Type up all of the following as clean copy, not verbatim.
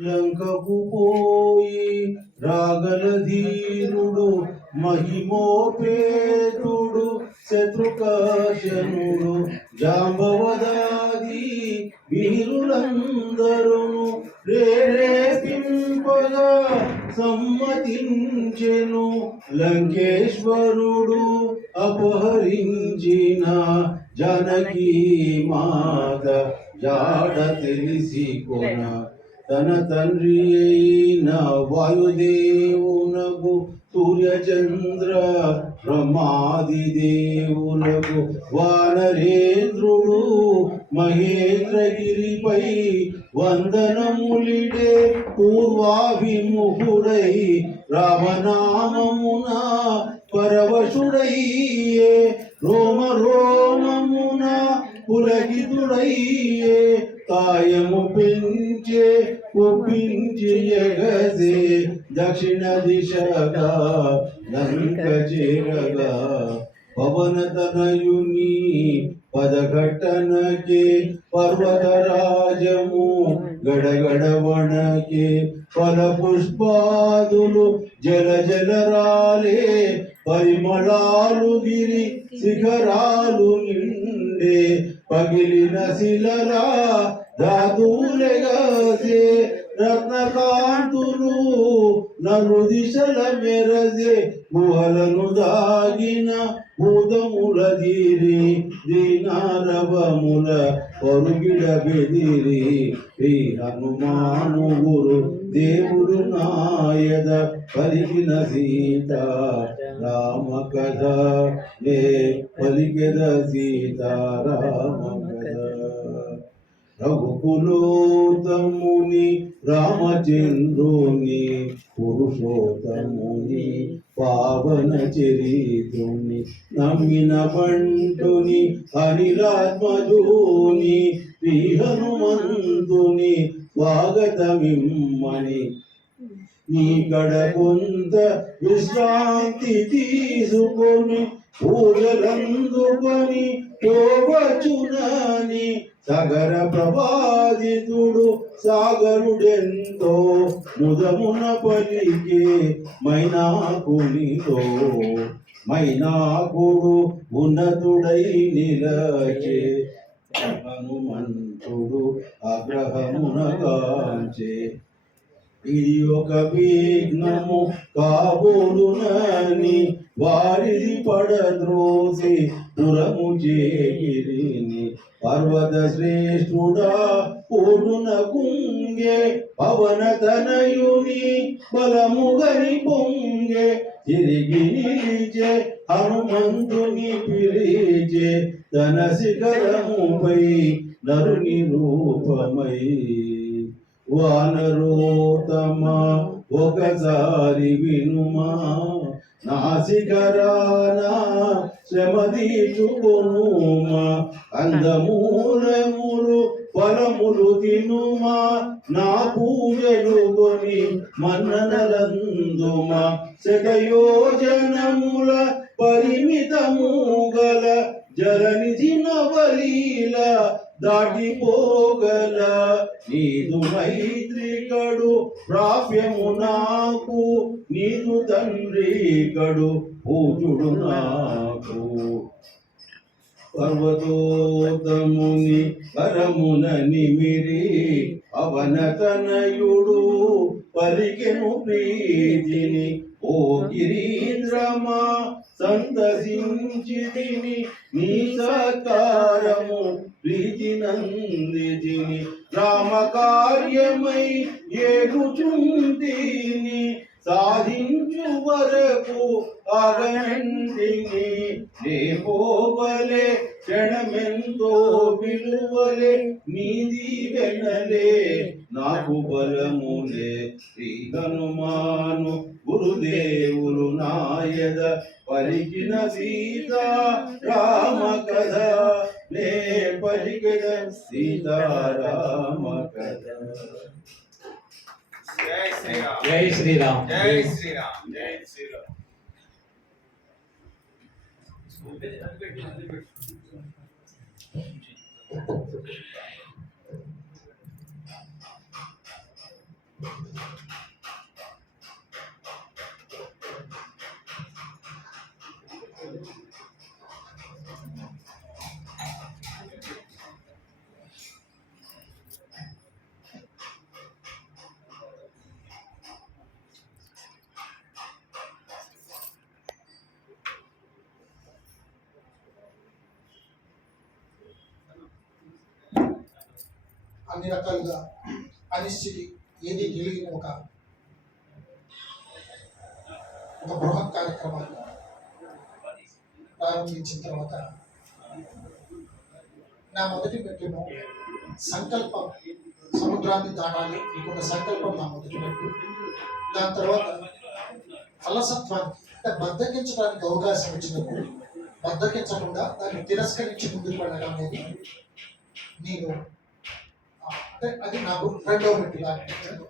లంకకు పోయి రాగల ధీరుడు మహిమోపేతుడు శత్రుకర్షణుడు జాంబవదాది వీరులందరూ ప్రేరేపింపగా సమ్మతించెను. లంకేశ్వరుడు అపహరించిన జానకీ మాత జాడ తెలిసి కొన తన తండ్రి అయిన వాయుదేవునకు సూర్యచంద్ర బ్రహ్మాది దేవులకు వానరేంద్రుడు మహేంద్రగిరిపై వందనములిడే పూర్వాభిముఖుడై రామనామమున పరవశుడయ్యే రోమ రోమమున పులకితుడయ్యే కాయము పెంచే ఒప్పించి ఎగసే దక్షిణ దిశగా లంక చేరగా పవనతనయుని పదఘట్టనకే పర్వతరాజము గడగడ వణకే ఫల పుష్పాదులు జల జల రాలే పరిమళాలు గిరి శిఖరాలు నిండే పగిలిన శిలరా ధాతువులెగసే రత్నకాంతులు నలు దిశల మెరసే గుహలను దాగిన భూతముల ధీరి దీనారవముల పరుగిడ బెదిరి శ్రీ హనుమాను గురు దేవుడు నాయద పలికిన సీత రామ కథ నే పలికెద సీత రామ కథ రఘుకులోత్తముని రామచంద్రుని పురుషోత్తముని పావన చరితుని నమ్మిన బంటుని అనిలాత్మజుని శ్రీ హనుమంతుని స్వాగతమిమ్మని నీ కడ కొంత విశ్రాంతి తీసుకొని పూజలందుకొని పోవచ్చునని సగర ప్రభాదితుడు సాగరుడెంతో ముదమున పలికే మైనాకునితో మైనాకుడు ఉన్నతుడై నిలచే హనుమంతుడు ఆగ్రహమునగాంచే ఇది ఒక విఘ్నము కాబోలునని వారిది పడద్రోసి పురము చేగిరిని పర్వత శ్రేష్ఠుడా ఓడున కుంగే పవన తనయుని బలముగని పొంగే తిరిగి నిలిచే హనుమంతుని పిలిచే తన శిఖరముపై నరుని రూపమై వానరోతమ ఒకసారి వినుమా నాసికరాన శ్రమ తీర్చుకొనుమా అందమూలములు ఫలములు తినుమా నా పూజలు కొని మన్ననలందుమా శతయోజనముల పరిమితము గల జలనిధి నవలీల దాటిపోగల నీదు మైత్రికడు ప్రాప్యము నాకు నీదు తండ్రి కడు పూజుడు నాకు పర్వతోత్తముని కరమున నిమిరి అవనతనయుడు పలికెను ప్రీతిని ఓ గిరీంద్రమా సంతసించితిని నీ సకారము ప్రీతి నందితిని రామ కార్యమై ఏగుచుంటిని సాధించు వరకు అగంటిని రేపోవలే క్షణమెంతో విలువలే నీది వెనలే నాకు బలములే శ్రీ హనుమాను గురుదేవులు నాయద పలికిన సీత రామ కథ నే పలికిన సీత రామ కథ. జై శ్రీరామ్ జై శ్రీరామ్ జై శ్రీరామ్ జై శ్రీరామ్. అన్ని రకాలుగా అనిశ్చితి ఏది తెలియని ఒక బృహత్ కార్యక్రమాన్ని ప్రారంభించిన తర్వాత నా మొదటి మెట్టును సంకల్పం, సముద్రాన్ని దాటాలి ఇంకొక సంకల్పం నా మొదటి మెట్టు. దాని తర్వాత అలసత్వానికి అంటే బద్దకించడానికి అవకాశం ఇచ్చినప్పుడు బద్దకించకుండా దాన్ని తిరస్కరించి ముందుకు వెళ్ళడం అనేది నేను అంటే అది నాకు రెండవ మెట్టుగా అనిపించాను.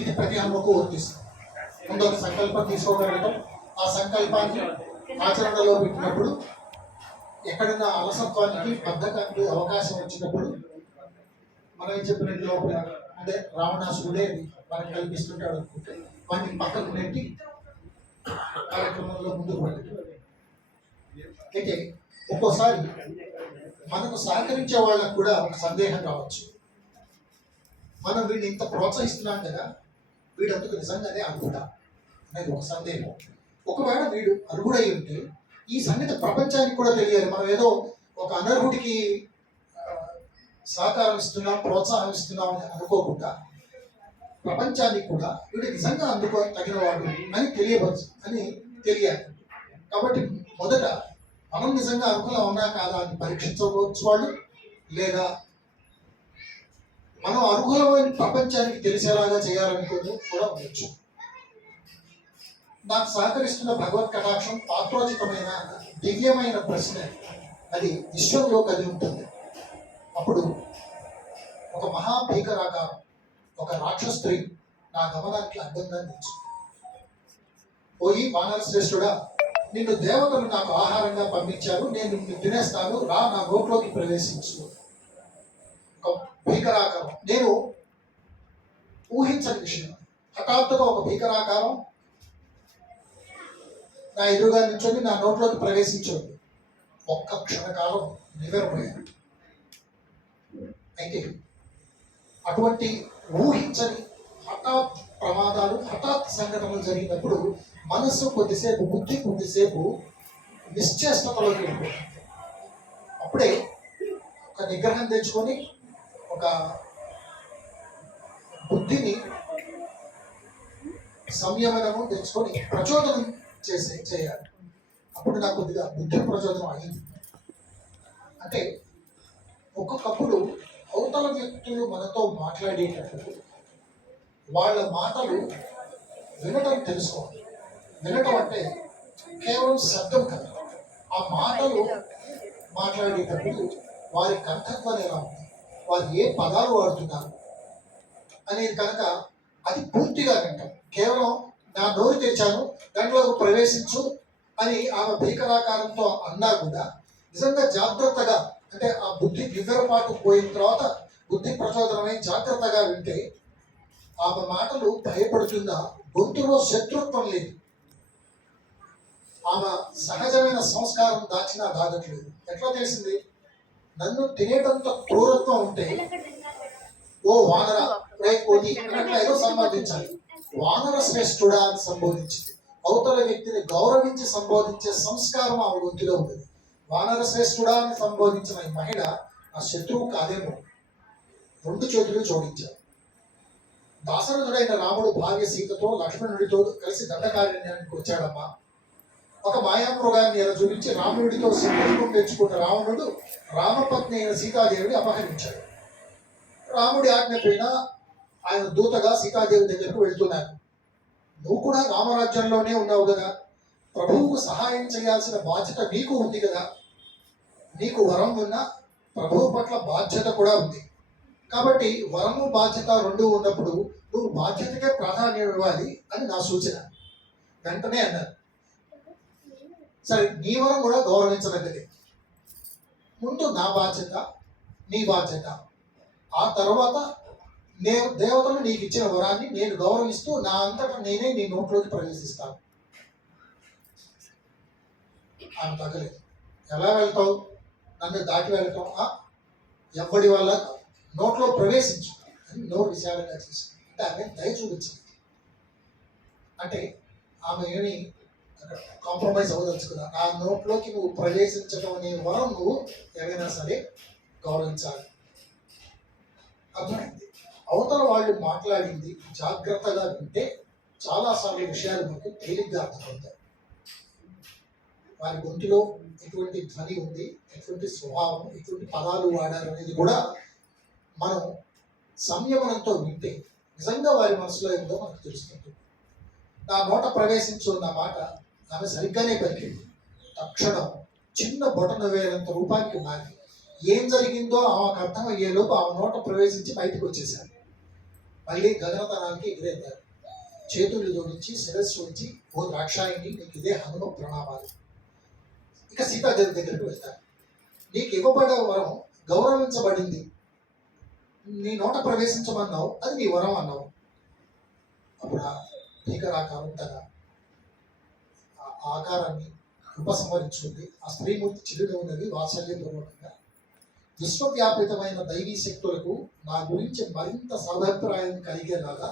ఇది ప్రతి అమ్మకు వర్తిస్తుంది. ముందు ఒక సంకల్పం తీసుకోగలగడం, ఆ సంకల్పాన్ని ఆచరణలో పెట్టినప్పుడు ఎక్కడన్నా అలసత్వానికి బద్ధకానికి అవకాశం వచ్చినప్పుడు మనం చెప్పినట్టు లోపల అంటే రావణాసుడే మనకు కల్పిస్తుంటాడు అనుకుంటే వాటిని పక్కకు నెట్టి కార్యక్రమంలో ముందుకు వెళ్ళడం. అయితే ఒక్కోసారి మనకు సహకరించే వాళ్ళకు కూడా ఒక సందేహం రావచ్చు. మనం వీడిని ఇంత ప్రోత్సహిస్తున్నాం కదా, వీడందుకు నిజంగానే అర్హుడా అనేది ఒక సందేహం. ఒకవేళ వీడు అర్హుడై ఉంటే ఈ సంగతి ప్రపంచానికి కూడా తెలియాలి. మనం ఏదో ఒక అనర్హుడికి సహకారం ఇస్తున్నాం, ప్రోత్సాహం ఇస్తున్నాం అని అనుకోకుండా ప్రపంచానికి కూడా వీడు నిజంగా అందుకో తగినవాడు అని తెలియాలి. కాబట్టి మొదట మనం నిజంగా అర్హులం ఉన్నా కాదా అని పరీక్షించవచ్చు వాళ్ళు, లేదా మనం అర్హులమైన ప్రపంచానికి తెలిసేలాగా చేయాలనుకుని కూడా ఉండొచ్చు. నాకు సహకరిస్తున్న భగవత్ కటాక్షం పాత్రోచితమైన దివ్యమైన ప్రశ్న అది విశ్వంలో కలిగి ఉంటుంది. అప్పుడు ఒక మహాభీకరాకారం, ఒక రాక్షస స్త్రీ నా గమనానికి అడ్డంగా నిలిచింది. పోయి వానర శ్రేష్ఠుడా, నిన్ను దేవతలు నాకు ఆహారంగా పంపించారు, నేను నిన్ను తినేస్తాను, రా నా నోట్లోకి ప్రవేశించు. ఒక భీకరాకారం, నేను ఊహించని విషయం. హఠాత్తుగా ఒక భీకరాకారం నా ఎదురుగా నుంచొని నా నోట్లోకి ప్రవేశించండి. ఒక్క క్షణకాలం నివ్వెరపోయాను. అయితే అటువంటి ఊహించని హఠాత్ ప్రమాదాలు, హఠాత్ సంఘటనలు జరిగినప్పుడు మనస్సు కొద్దిసేపు, బుద్ధి కొద్దిసేపు నిశ్చేష్టతలోకి వెళ్ళిపోతుంది. అప్పుడే ఒక నిగ్రహం తెచ్చుకొని ఒక బుద్ధిని సంయమనము తెచ్చుకొని ప్రచోదనం చేయాలి. అప్పుడు నాకు కొద్దిగా బుద్ధి ప్రచోదనం అయింది. అంటే ఒక్కొక్కప్పుడు అవతల వ్యక్తులు మనతో మాట్లాడేటప్పుడు వాళ్ళ మాటలు వినడం తెలుసుకోవాలి. వినడం అంటే కేవలం శబ్దం కదా. ఆ మాటలు మాట్లాడేటప్పుడు వారి కంఠత్వం ఎలా ఉంది, వారు ఏ పదాలు వాడుతున్నారు అనేది కనుక అది పూర్తిగా వింటాం. కేవలం నా నోరు తెరిచాను దాంట్లోకి ప్రవేశించు అని ఆమె భీకరాకారంతో అన్నా కూడా నిజంగా జాగ్రత్తగా, అంటే ఆ బుద్ధి వివరపాటు పోయిన తర్వాత బుద్ధి ప్రచోదనమై జాగ్రత్తగా వింటే ఆమె మాటలు భయపడుతుందా, గొంతులో శత్రుత్వం లేదు, ఆమె సహజమైన సంస్కారం దాచినా దాగట్లేదు. ఎట్లా తెలిసింది? నన్ను తినేటంత క్రూరత్వం ఉంటే ఓ వానర రేపోది అన్నట్లు ఏదో సంబోధించాలి. వానర శ్రేష్ఠుడా అని సంబోధించింది. అవతల వ్యక్తిని గౌరవించి సంబోధించే సంస్కారం ఆమె గొంతులో ఉంటుంది. వానర శ్రేష్ఠుడా అని సంబోధించిన ఈ మహిళ ఆ శత్రువు కాదేమో. రెండు చేతులు జోడించారు. దాశరథుడైన రాముడు భార్య సీతతో లక్ష్మణుడితో కలిసి దండకారణ్యానికి వచ్చాడమ్మా. ఒక మాయామృగాన్ని ఎలా చూపించి రాముడితో సింహం తెచ్చుకున్న రావణుడు రామపత్ని అయిన సీతాదేవిని అపహరించాడు. రాముడి ఆజ్ఞ పైన ఆయన దూతగా సీతాదేవి దగ్గరకు వెళ్తున్నారు. నువ్వు కూడా రామరాజ్యంలోనే ఉన్నావు కదా, ప్రభువుకు సహాయం చేయాల్సిన బాధ్యత నీకు ఉంది కదా. నీకు వరం ఉన్న ప్రభువు పట్ల బాధ్యత కూడా ఉంది. కాబట్టి వరము బాధ్యత రెండు ఉన్నప్పుడు నువ్వు బాధ్యతకే ప్రాధాన్యం ఇవ్వాలి అని నా సూచన. వెంటనే అన్నారు, సరే నీ వరం కూడా గౌరవించదగ్గది. ముందు నా బాధ్యత, నీ బాధ్యత, ఆ తర్వాత నేను దేవతలు నీకు ఇచ్చిన వరాన్ని నేను గౌరవిస్తూ నా అంతటా నేనే నీ నోట్లోకి ప్రవేశిస్తాను. ఆమె తగ్గలేదు. ఎలా వెళ్తావు? నన్ను దాటి వెళ్తావు? ఎవ్వడి వల్ల నోట్లో ప్రవేశించు అని నోరు విశాలంగా చేసింది. అంటే ఆమె దయ చూపించింది. అంటే ఆమె ఏమి అక్కడ కాంప్రమైజ్ అవ్వదలుచుకున్నా. నా నోట్లోకి నువ్వు ప్రవేశించడం అనే వరం నువ్వు ఏమైనా సరే గౌరవించాలి. అర్థమైంది. అవతల వాళ్ళు మాట్లాడింది జాగ్రత్తగా వింటే చాలాసార్లు విషయాలు మనకు తేలిగ్గా అర్థమవుతాయి. వారి గొంతులో ఎటువంటి ధ్వని ఉంది, ఎటువంటి స్వభావం, ఎటువంటి పదాలు వాడారు అనేది కూడా మనం సంయమనంతో వింటే నిజంగా వారి మనసులో ఏందో మనకు తెలుస్తుంది. నా నోట ప్రవేశించున్న మాట ఆమె సరిగ్గానే పలికింది. తక్షణం చిన్న బొటన వేలంత రూపానికి మారి ఏం జరిగిందో ఆమెకు అర్థమయ్యేలోపు ఆమె నోట ప్రవేశించి బయటకు వచ్చేసారు. మళ్ళీ గగనతనానికి ఎదురెత్తారు. చేతులు జోడించి శిరస్సు ఉంచి, ఓ ద్రాక్షాయిని నీకు ఇదే హనుమ ప్రణామాలు. ఇక సీతాదేవి దగ్గరికి వెళ్తారు. నీకు ఇవ్వబడే వరం గౌరవించబడింది. నీ నోట ప్రవేశించమన్నావు, అది నీ వరం అన్నావు. అప్పుడు ఆ భీకరాకారం తన ఆకారాన్ని ఉపసంహరించుకుంది. ఆ స్త్రీమూర్తి చిరునవ్వునది వాత్సల్యపూర్వకంగా, విశ్వవ్యాపితమైన దైవీ శక్తులకు నా గురించి మరింత సదభిప్రాయం కలిగేలాగా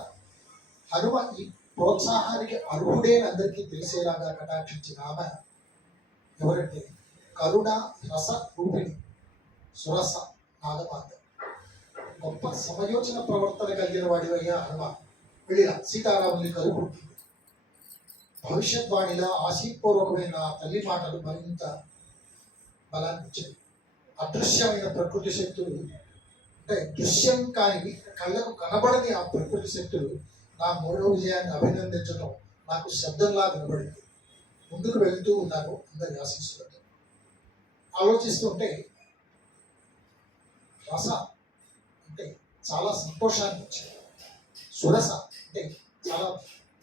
హనుమ ఈ ప్రోత్సాహానికి అర్హుడే అందరికీ తెలిసేలాగా కటాక్షించిన ఆమె ఎవరంటే కరుణ రస రూపిణి సురస నాగమాత. గొప్ప సమయోచన ప్రవర్తన కలిగిన వాడివయ్యా హనుమ, వెళ్ళిన సీతారాముని కలుపుకుంటుంది. భవిష్యద్వాణిలా ఆశీపూర్వకమైన తల్లి మాటలు మరింత బలాన్ని ఇచ్చాయి. అదృశ్యమైన ప్రకృతి శక్తులు, అంటే దృశ్యం కాని కళ్ళకు కనబడని ఆ ప్రకృతి శక్తులు నా మూడో విజయాన్ని అభినందించడం నాకు శబ్దంలా వినబడింది. ముందుకు వెళ్తూ ఉన్నారు అందరి ఆశీస్సులతో. ఆలోచిస్తుంటే రస అంటే చాలా సంతోషాన్ని ఇచ్చింది. సురస అంటే చాలా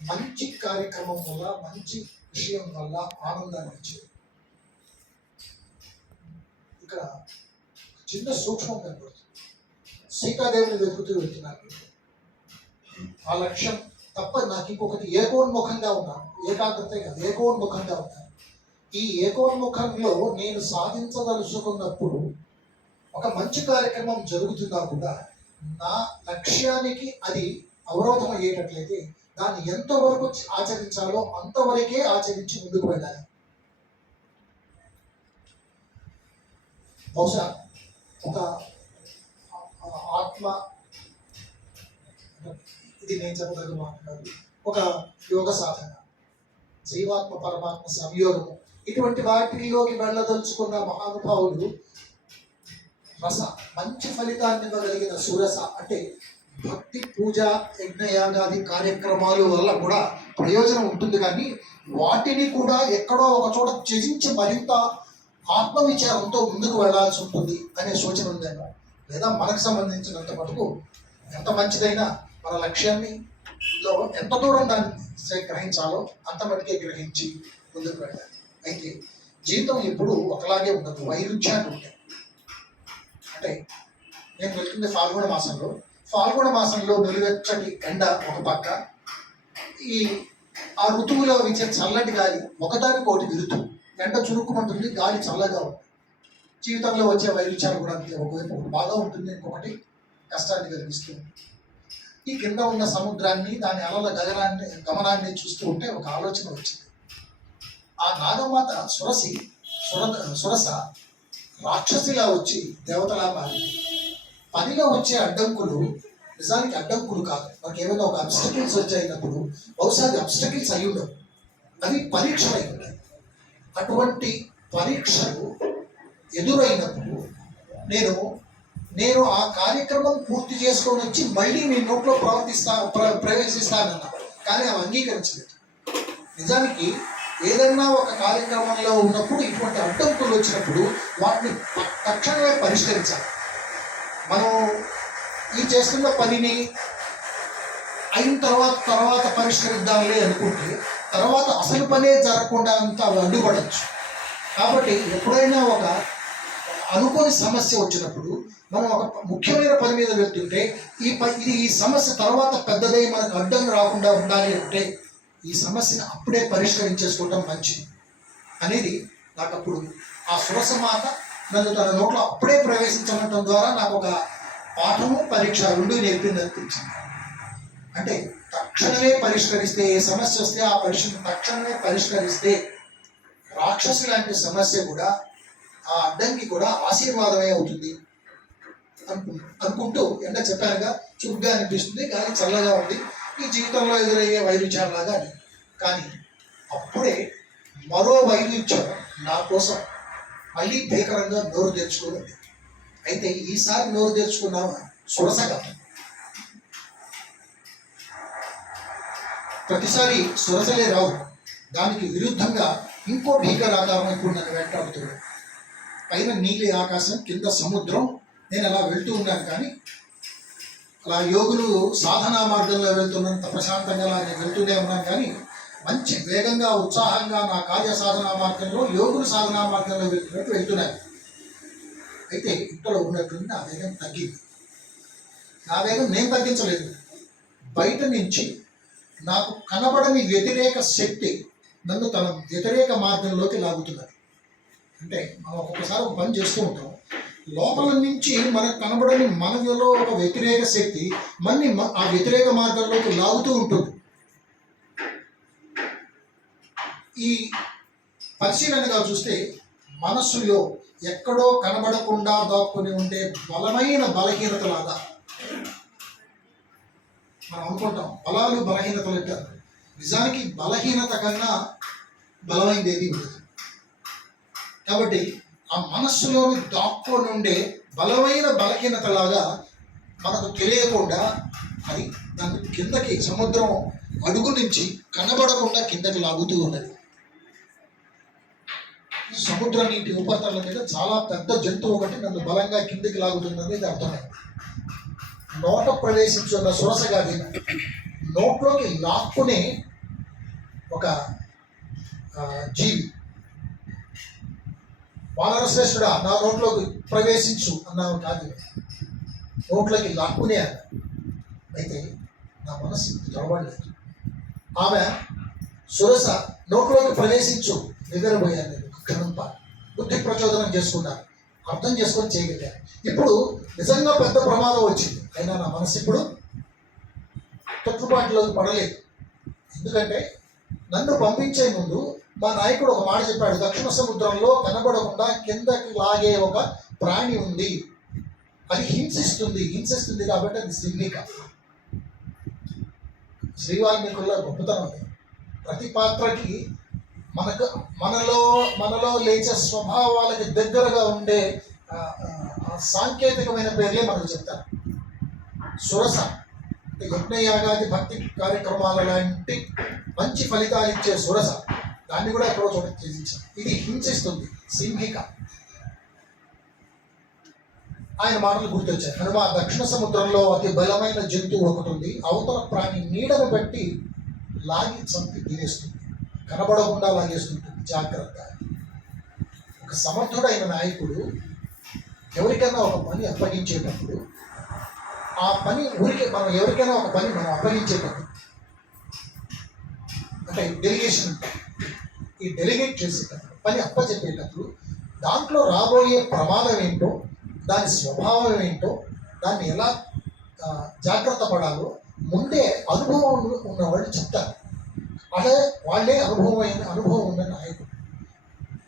మంచి కార్యక్రమం వల్ల, మంచి విషయం వల్ల ఆనందాన్ని ఇచ్చింది. ఇక్కడ చిన్న సూక్ష్మం కనబడుతుంది. సీతాదేవిని వెతుకుతూ వెళ్తున్నారు. ఆ లక్ష్యం తప్ప నాకు ఇంకొకటి ఏకోన్ముఖంగా ఉన్నాను. ఏకాగ్రత కాదు, ఏకోన్ముఖంగా ఉన్నాను. ఈ ఏకోన్ముఖంలో నేను సాధించదలుచుకున్నప్పుడు ఒక మంచి కార్యక్రమం జరుగుతున్నా కూడా నా లక్ష్యానికి అది అవరోధం అయ్యేటట్లయితే దాన్ని ఎంతవరకు ఆచరించాలో అంతవరకే ఆచరించి ముందుకు వెళ్ళాలి. బహుశా ఒక ఆత్మ, ఇది నేను చెప్పదగ్గ మాట కాదు, ఒక యోగ సాధన, జీవాత్మ పరమాత్మ సంయోగము, ఇటువంటి వాటిలోకి వెళ్ళదలుచుకున్న మహానుభావులు రస మంచి ఫలితాన్ని ఇవ్వగలిగిన సురస అంటే భక్తి పూజ యజ్ఞయాగాది కార్యక్రమాల వల్ల కూడా ప్రయోజనం ఉంటుంది, కానీ వాటిని కూడా ఎక్కడో ఒక చోట త్యజించి మరింత ఆత్మవిచారంతో ముందుకు వెళ్లాల్సి ఉంటుంది అనే సూచన ఉందేమో. లేదా మనకు సంబంధించినంత మటుకు ఎంత మంచిదైనా మన లక్ష్యాన్ని ఎంత దూరం దాన్ని గ్రహించాలో అంత మటుకే గ్రహించి ముందుకు వెళ్ళాలి. అయితే జీవితం ఎప్పుడు ఒకలాగే ఉండదు, వైరుధ్యాలు ఉంటాయి. అంటే నేను వెళ్తుంది ఫాల్గుణ మాసంలో. ఫాల్గుణ మాసంలో నిలువెచ్చటి ఎండ ఒక పక్క, ఆ ఋతువులో వీచే చల్లటి గాలి ఒకదానికోటి విరుతు. ఎండ చురుక్కుమంటుంది, గాలి చల్లగా ఉంటుంది. జీవితంలో వచ్చే వైరుధ్యాలు కూడా అంతే. ఒకవైపు బాగా ఉంటుంది, ఇంకొకటి కష్టాన్ని కలిగిస్తుంది. ఈ కింద ఉన్న సముద్రాన్ని, దాని అలల గమనాన్ని చూస్తూ ఉంటే ఒక ఆలోచన వచ్చింది. ఆ నాగమాత సురస రాక్షసిలా వచ్చి దేవతలా మారింది. పనిలో వచ్చే అడ్డంకులు నిజానికి అడ్డంకులు కాదు. మనకి ఏమైనా ఒక అబ్స్టకిల్స్ వచ్చాయినప్పుడు బహుశా అది అబ్స్టకిల్స్ అయి ఉండవు, అవి పరీక్షలు అయి ఉంటాయి. అటువంటి పరీక్షలు ఎదురైనప్పుడు నేను ఆ కార్యక్రమం పూర్తి చేసుకొని వచ్చి మళ్ళీ మీ నోట్లో ప్రవేశిస్తానన్నా, కానీ అవి అంగీకరించలేదు. నిజానికి ఏదైనా ఒక కార్యక్రమంలో ఉన్నప్పుడు ఇటువంటి అడ్డంకులు వచ్చినప్పుడు వాటిని తక్షణమే పరిష్కరించాలి. మనం ఈ చేస్తున్న పనిని అయిన తర్వాత పరిష్కరిద్దాంలే అనుకుంటే తర్వాత అసలు పనే జరగకుండా అంతా అడ్డుపడచ్చు. కాబట్టి ఎప్పుడైనా ఒక అనుకోని సమస్య వచ్చినప్పుడు మనం ఒక ముఖ్యమైన పని మీద వెళ్తుంటే ఈ సమస్య తర్వాత పెద్దదై మనకు అడ్డం రాకుండా ఉండాలి అంటే ఈ సమస్యను అప్పుడే పరిష్కరించేసుకోవడం మంచిది అనేది నాకు అప్పుడు ఆ సురసమాత నన్ను తన నోట్లో అప్పుడే ప్రవేశించడం ద్వారా నాకు ఒక పాఠము పరీక్ష రెండు నేర్పింది అనిపించింది. అంటే తక్షణమే పరిష్కరిస్తే ఏ సమస్య వస్తే ఆ పరిస్థితిని తక్షణమే పరిష్కరిస్తే రాక్షసు లాంటి సమస్య కూడా ఆ అడ్డంకి కూడా ఆశీర్వాదమే అవుతుంది అనుకుంటూ ఎండ చెప్పానుగా చురుగ్గా అనిపిస్తుంది కానీ చల్లగా ఉంది ఈ జీవితంలో ఎదురయ్యే వైరుధ్యాలలాగా అని. కానీ అప్పుడే మరో వైరుధ్యం నా కోసం మళ్ళీ భీకరంగా నోరు తెరుచుకోవాలి. అయితే ఈసారి నోరు తెరుచుకున్నామా సురసగా. ప్రతిసారి సురసలే రావు, దానికి విరుద్ధంగా ఇంకో భీకరాకారం ఇప్పుడు నన్ను వెంటాడుతున్నాడు. పైన నీలి ఆకాశం, కింద సముద్రం. నేను అలా వెళ్తూ ఉన్నాను కానీ అలా యోగులు సాధనా మార్గంలో వెళ్తున్నంత ప్రశాంతంగా నేను వెళ్తూనే ఉన్నాను కానీ మంచి వేగంగా ఉత్సాహంగా నా కార్య సాధనా మార్గంలో యోగులు సాధనా మార్గంలో వెళ్తున్నట్టు వెళ్తున్నాను. అయితే ఇంట్లో ఉన్నట్టుండి నా వేగం తగ్గింది. నా వేగం నేను తగ్గించలేదు, బయట నుంచి నాకు కనబడని వ్యతిరేక శక్తి నన్ను తన వ్యతిరేక మార్గంలోకి లాగుతున్నది. అంటే మనం ఒక్కొక్కసారి ఒక పని చేస్తూ ఉంటాం, లోపల నుంచి మనకు కనబడని మనలో ఒక వ్యతిరేక శక్తి మన్ని ఆ వ్యతిరేక మార్గంలోకి లాగుతూ ఉంటుంది. ఈ పరిశీలనగా చూస్తే మనస్సులో ఎక్కడో కనబడకుండా దాక్కుని ఉండే బలమైన బలహీనతలాగా మనం అనుకుంటాం. బలాలు బలహీనతలు అంటారు, నిజానికి బలహీనత కన్నా బలమైనది ఏది ఉండదు. కాబట్టి ఆ మనస్సులోని దాక్కొని ఉండే బలమైన బలహీనతలాగా మనకు తెలియకుండా అది దాని కిందకి సముద్రం అడుగు నుంచి కనబడకుండా కిందకి లాగుతూ ఉన్నది. సముద్ర నీటి ఉపరితల మీద చాలా పెద్ద జంతువు ఒకటి నన్ను బలంగా కిందకి లాగుతున్నది అర్థమైంది. నోట ప్రవేశించున్న సురసగాది నోట్లోకి లాక్కునే ఒక జీవి. వానరశ్రేష్ఠుడా నా నోట్లోకి ప్రవేశించు అన్నావు కాదు, నోట్లోకి లాక్కునే అన్న. అయితే నా మనసు చొరబడలేదు. ఆమె సురస నోట్లోకి ప్రవేశించు నిద్రపోయాను. నేను క్షణం పాటు బుద్ధి ప్రచోదనం చేసుకున్నాను, అర్థం చేసుకొని చేయగలిగాను. ఇప్పుడు నిజంగా పెద్ద ప్రమాదం వచ్చింది, అయినా నా మనసు ఇప్పుడు తొట్టుబాటులోకి పడలేదు. ఎందుకంటే నన్ను పంపించే ముందు మా నాయకుడు ఒక మాట చెప్పాడు, దక్షిణ సముద్రంలో కనబడకుండా కిందకి లాగే ఒక ప్రాణి ఉంది, అది హింసిస్తుంది కాబట్టి అది సింహిక. శ్రీవాల్మీకుల్లో గొప్పతనం అది. ప్రతి పాత్రకి మనలో లేచే స్వభావాలకి దగ్గరగా ఉండే సాంకేతికమైన పేర్లే మనకు చెప్తారు. సురస యజ్ఞయాగాది భక్తి కార్యక్రమాల లాంటి మంచి ఫలితాలు ఇచ్చే సురస, దాన్ని కూడా ఎక్కడో చోట త్యజించాం. ఇది హింసిస్తుంది, సింహిక. ఆయన మాటలు గుర్తొచ్చాయి. హనుమ దక్షిణ సముద్రంలో అతి బలమైన జంతువు ఒకటి ఉంది, అవతల ప్రాణి నీడను బట్టి లాగి చంపి తినేస్తుంది, కనబడకుండా లాగేస్తుంటుంది, జాగ్రత్త. ఒక సమర్థుడైన నాయకుడు ఎవరికైనా ఒక పని అప్పగించేటప్పుడు ఆ పని మనం ఎవరికైనా ఒక పని మనం అప్పగించేటప్పుడు అంటే డెలిగేషన్, ఈ డెలిగేట్ చేసేటప్పుడు పని అప్పచెప్పేటప్పుడు దాంట్లో రాబోయే ప్రమాదం ఏంటో, దాని స్వభావం ఏంటో, దాన్ని ఎలా జాగ్రత్త పడాలో ముందే అనుభవం ఉన్నవాళ్ళు చెప్తారు. అదే వాళ్ళే అనుభవం ఉన్న నాయకుడు.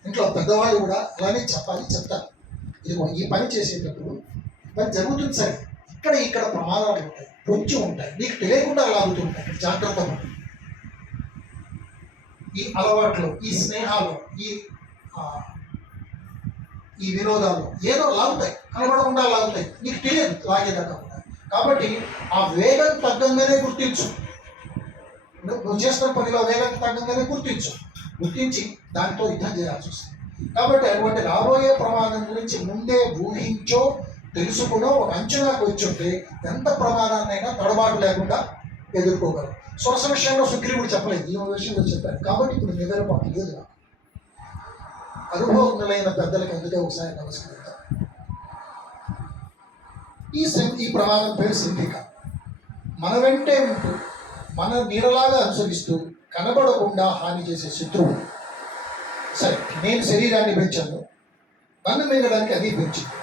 ఇంట్లో పెద్దవాళ్ళు కూడా అలానే చెప్తారు. ఇది ఈ పని చేసేటప్పుడు పని జరుగుతుంది సరే, ఇక్కడ ప్రమాదాలు ఉంటాయి, పొంచి ఉంటాయి, నీకు తెలియకుండా లాగుతుంటాయి, జాగ్రత్త పడు. ఈ అలవాట్లు, ఈ స్నేహాలు, ఈ వినోదాలు ఏదో లాగుతాయి, కనబడకుండా లాగుతాయి, నీకు తెలియదు లాగేదాకా. కాబట్టి ఆ వేగం తగ్గంగానే గుర్తించు, నువ్వు చేస్తున్న పనిలో వేగం తగ్గంగానే గుర్తించి దాంతో యుద్ధం చేయాల్సి వస్తుంది. కాబట్టి అటువంటి రాబోయే ప్రమాదం గురించి ముందే ఊహించో తెలుసుకునో ఒక అంచనాకు వచ్చుంటే ఎంత ప్రమాదాన్నైనా తడబాటు లేకుండా ఎదుర్కోగలరు. సురస విషయంలో సుగ్రీవుడు చెప్పలేదు, ఈ విషయంలో చెప్పాడు. కాబట్టి ఇప్పుడు నిద్రపాటు లేదు నాకు. అనుభవజ్ఞులైన పెద్దలకు అందుకే ఒకసారి నమస్కరిద్దాం. ఈ ప్రమాదం పేరు సింహిక. మన వెంటే ఉంటూ మన నీడలాగా అనుసరిస్తూ కనబడకుండా హాని చేసే శత్రువు. సరే, నేను శరీరాన్ని పెంచాను, నన్ను మింగడానికి అది పెంచింది.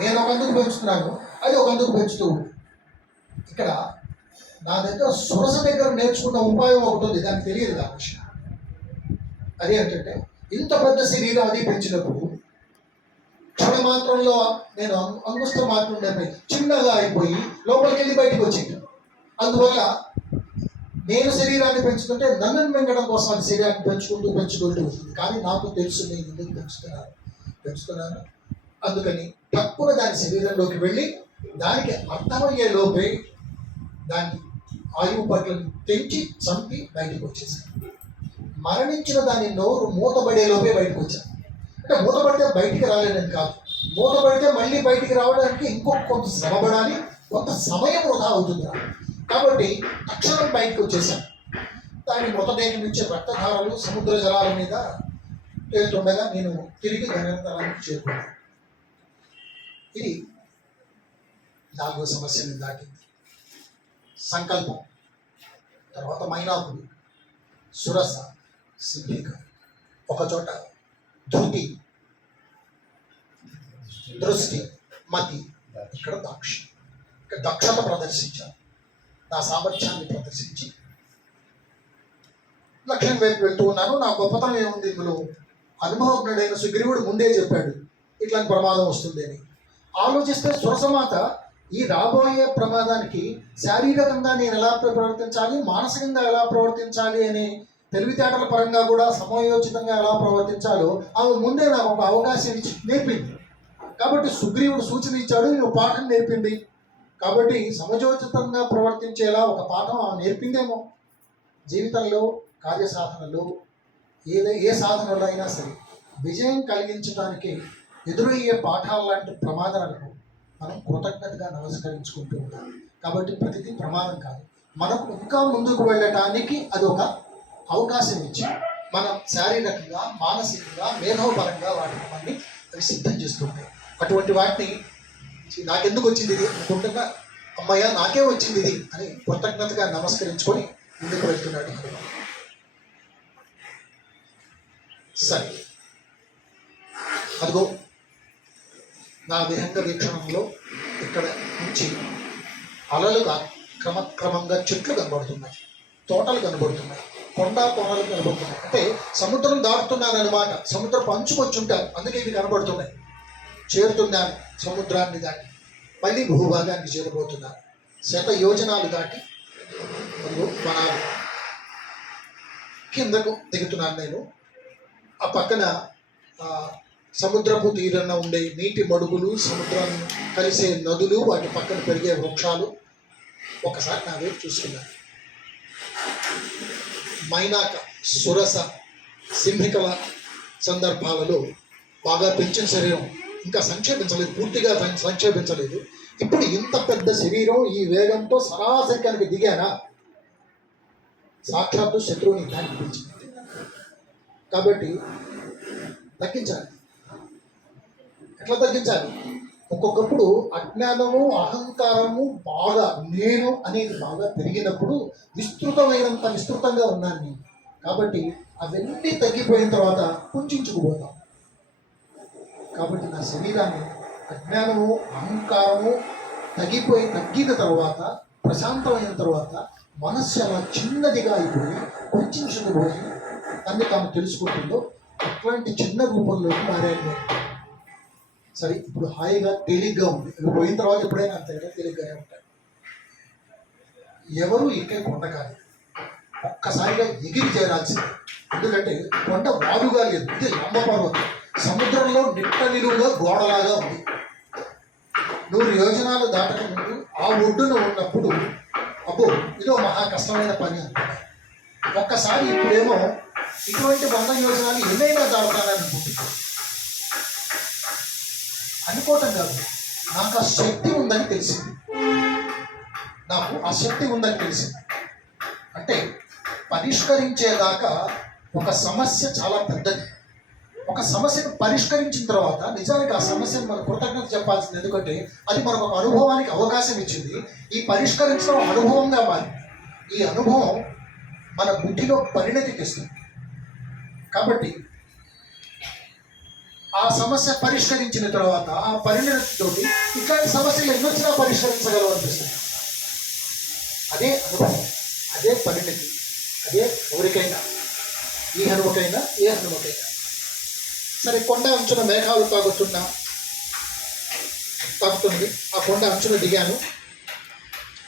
నేను ఒక అందుకు పెంచుతున్నాను, అది ఒక అందుకు పెంచుతూ ఉంది. ఇక్కడ నా దగ్గర సురస దగ్గర నేర్చుకున్న ఉపాయం ఒకటి ఉంది, దానికి తెలియదు ఆ విషయం. అదేంటంటే, ఇంత పెద్ద శరీరం అది పెంచినప్పుడు క్షణమాత్రంలో నేను అంగుష్ట మాత్రం చిన్నగా అయిపోయి లోపలికి వెళ్ళి బయటకు వచ్చింది. అందువల్ల నేను శరీరాన్ని పెంచుతుంటే నన్ను మింగడం కోసం అది శరీరాన్ని పెంచుకుంటూ వస్తుంది. కానీ నాకు తెలుసు నేను ఎందుకు పెంచుతున్నాను. అందుకని తక్కువ దాని శరీరంలోకి వెళ్ళి దానికి అర్థమయ్యే లోపే దాన్ని ఆయువు పట్లను తెంచి చంపి బయటకు వచ్చేసాను. మరణించిన దాని నోరు మూతబడే లోపే బయటకు వచ్చాను. అంటే మూతపడితే బయటికి రాలేదని కాదు, మూతపడితే మళ్ళీ బయటికి రావడానికి కొంత శ్రమ పడాలి, కొంత సమయం వృధా అవుతుంది. కాబట్టి తక్షణం బయటకు వచ్చేసాను. దాని మృతదేహం నుంచి రక్తధారలు సముద్ర జలాల మీద తేలుతుండగా నేను తిరిగి గగనతలానికి చేరుకున్నాను. ఇది 4వ సమస్యని దాటింది. సంకల్పం, తర్వాత మైనాకుడు, సురస, సింహిక, ఒకచోట ధృతి, దృష్టి, మతి, ఇక్కడ దక్షత ప్రదర్శించాను. నా సామర్థ్యాన్ని ప్రదర్శించి లక్ష్యం వైపు వెళ్తూ ఉన్నాను. నా గొప్పతనం ఏముంది ఇందులో? అనుభవజ్ఞుడైన సుగ్రీవుడు ముందే చెప్పాడు ఇట్లాంటి ప్రమాదం వస్తుంది అని. ఆలోచిస్తే సురసమాత ఈ రాబోయే ప్రమాదానికి శారీరకంగా నేను ఎలా ప్రవర్తించాలి, మానసికంగా ఎలా ప్రవర్తించాలి అని తెలివితేటల పరంగా కూడా సమయోచితంగా ఎలా ప్రవర్తించాలో ఆమె ముందే నాకు ఒక అవకాశం ఇచ్చి నేర్పింది. కాబట్టి సుగ్రీవుడు సూచన ఇచ్చాడు, నేను పాఠం నేర్పింది. కాబట్టి సమయోచితంగా ప్రవర్తించేలా ఒక పాఠం ఆమె నేర్పిందేమో. జీవితంలో, కార్యసాధనలో, ఏ సాధనలో అయినా సరే విజయం కలిగించడానికి ఎదురయ్యే పాఠాల లాంటి ప్రమాదాలకు మనం కృతజ్ఞతగా నమస్కరించుకుంటూ ఉంటాం. కాబట్టి ప్రతిదీ ప్రమాదం కాదు, మనకు ఇంకా ముందుకు వెళ్ళటానికి అది ఒక అవకాశం ఇచ్చి మనం శారీరకంగా, మానసికంగా, మేధోపరంగా వాటిని మళ్ళీ అవి సిద్ధం చేస్తుంటాయి. అటువంటి వాటిని నాకెందుకు వచ్చింది ఇది అనుకుంటున్నా, అమ్మయ్య నాకే వచ్చింది ఇది అని కృతజ్ఞతగా నమస్కరించుకొని ముందుకు వెళ్తున్నాడు. సరే, అదిగో నా విహంగ వీక్షణంలో ఇక్కడ నుంచి అలలుగా క్రమక్రమంగా చెట్లు కనబడుతున్నాయి, తోటలు కనబడుతున్నాయి, కొండ కోనలు కనబడుతున్నాయి. అంటే సముద్రం దాటుతున్నాను అనమాట. సముద్రం పంచుకొచ్చి ఉంటారు, అందుకే ఇవి కనబడుతున్నాయి. చేరుతున్నాను సముద్రాన్ని దాటి, మళ్ళీ భూభాగానికి చేరబోతున్నాను. 100 యోజనాలు దాటి వనాలు కిందకు దిగుతున్నాను నేను. ఆ పక్కన సముద్రపు తీరాన ఉండే నీటి మడుగులు, సముద్రాన్ని కలిసే నదులు, వాటి పక్కన పెరిగే వృక్షాలు ఒకసారి నా వైపు చూస్తున్నాను. మైనాక, సురస, సింహికల సందర్భాలలో బాగా పెంచిన శరీరం ఇంకా సంక్షేపించలేదు, పూర్తిగా సంక్షేపించలేదు. ఇప్పుడు ఇంత పెద్ద శరీరం ఈ వేగంతో సరాసరి కనుక దిగానా సాక్షాత్తు శత్రువుని దానికి పిలిచింది. కాబట్టి తగ్గించాలి. ఎట్లా తగ్గించాలి? ఒక్కొక్కప్పుడు అజ్ఞానము, అహంకారము బాగా, నేను అనేది బాగా పెరిగినప్పుడు విస్తృతంగా ఉన్నాను నేను. కాబట్టి అవన్నీ తగ్గిపోయిన తర్వాత కుంచుకుపోతాం. కాబట్టి నా శరీరాన్ని అజ్ఞానము, అహంకారము తగ్గిన తర్వాత, ప్రశాంతమైన తర్వాత మనస్సు అలా చిన్నదిగా అయిపోయి కుంచుకుపోయి తన్ని తాను తెలుసుకుంటుందో అట్లాంటి చిన్న రూపంలోకి మారాను. సరే, ఇప్పుడు హాయిగా తేలిగ్గా ఉంది. ఇవి పోయిన తర్వాత ఎప్పుడైనా అంతేగా తేలిగ్గానే ఉంటాయి. ఎవరు ఎక్కే కొండ కాదు, ఒక్కసారిగా ఎగిరి చేరాల్సింది. ఎందుకంటే కొండ వాలుగా లేదు, ఇది లంబ పర్వతం. సముద్రంలో నిట్ట నిలువుగా గోడలాగా ఉంది. 100 యోజనాలు దాటక ముందు ఆ ఒడ్డున ఉన్నప్పుడు అబ్బో ఇదో మహా కష్టమైన పని అనుకున్నాను. ఒక్కసారి ఇప్పుడేమో ఇటువంటి 100 యోజనాలు ఎన్నైనా దాటాలని అనుకోవటం కాదు, నాకు ఆ శక్తి ఉందని తెలిసింది. అంటే పరిష్కరించేదాకా ఒక సమస్య చాలా పెద్దది. ఒక సమస్యను పరిష్కరించిన తర్వాత నిజానికి ఆ సమస్యను మనం కృతజ్ఞత చెప్పాల్సింది. ఎందుకంటే అది మనకు ఒక అనుభవానికి అవకాశం ఇచ్చింది. ఈ పరిష్కరించడం అనుభవంగా మారింది. ఈ అనుభవం మన బుద్ధిలో పరిణతి తెస్తుంది. కాబట్టి ఆ సమస్య పరిష్కరించిన తర్వాత ఆ పరిణతితోటి ఇట్లాంటి సమస్యలు ఎన్నొచ్చినా పరిష్కరించగలవు అనిపిస్తుంది. అదే అనుభవం, అదే పరిణతి, అదే ఎవరికైనా, ఈ హనుమకైనా ఏ హనుమకైనా. సరే, కొండ అంచున మేఘాలు తాగుతుంది. ఆ కొండ అంచున దిగాను.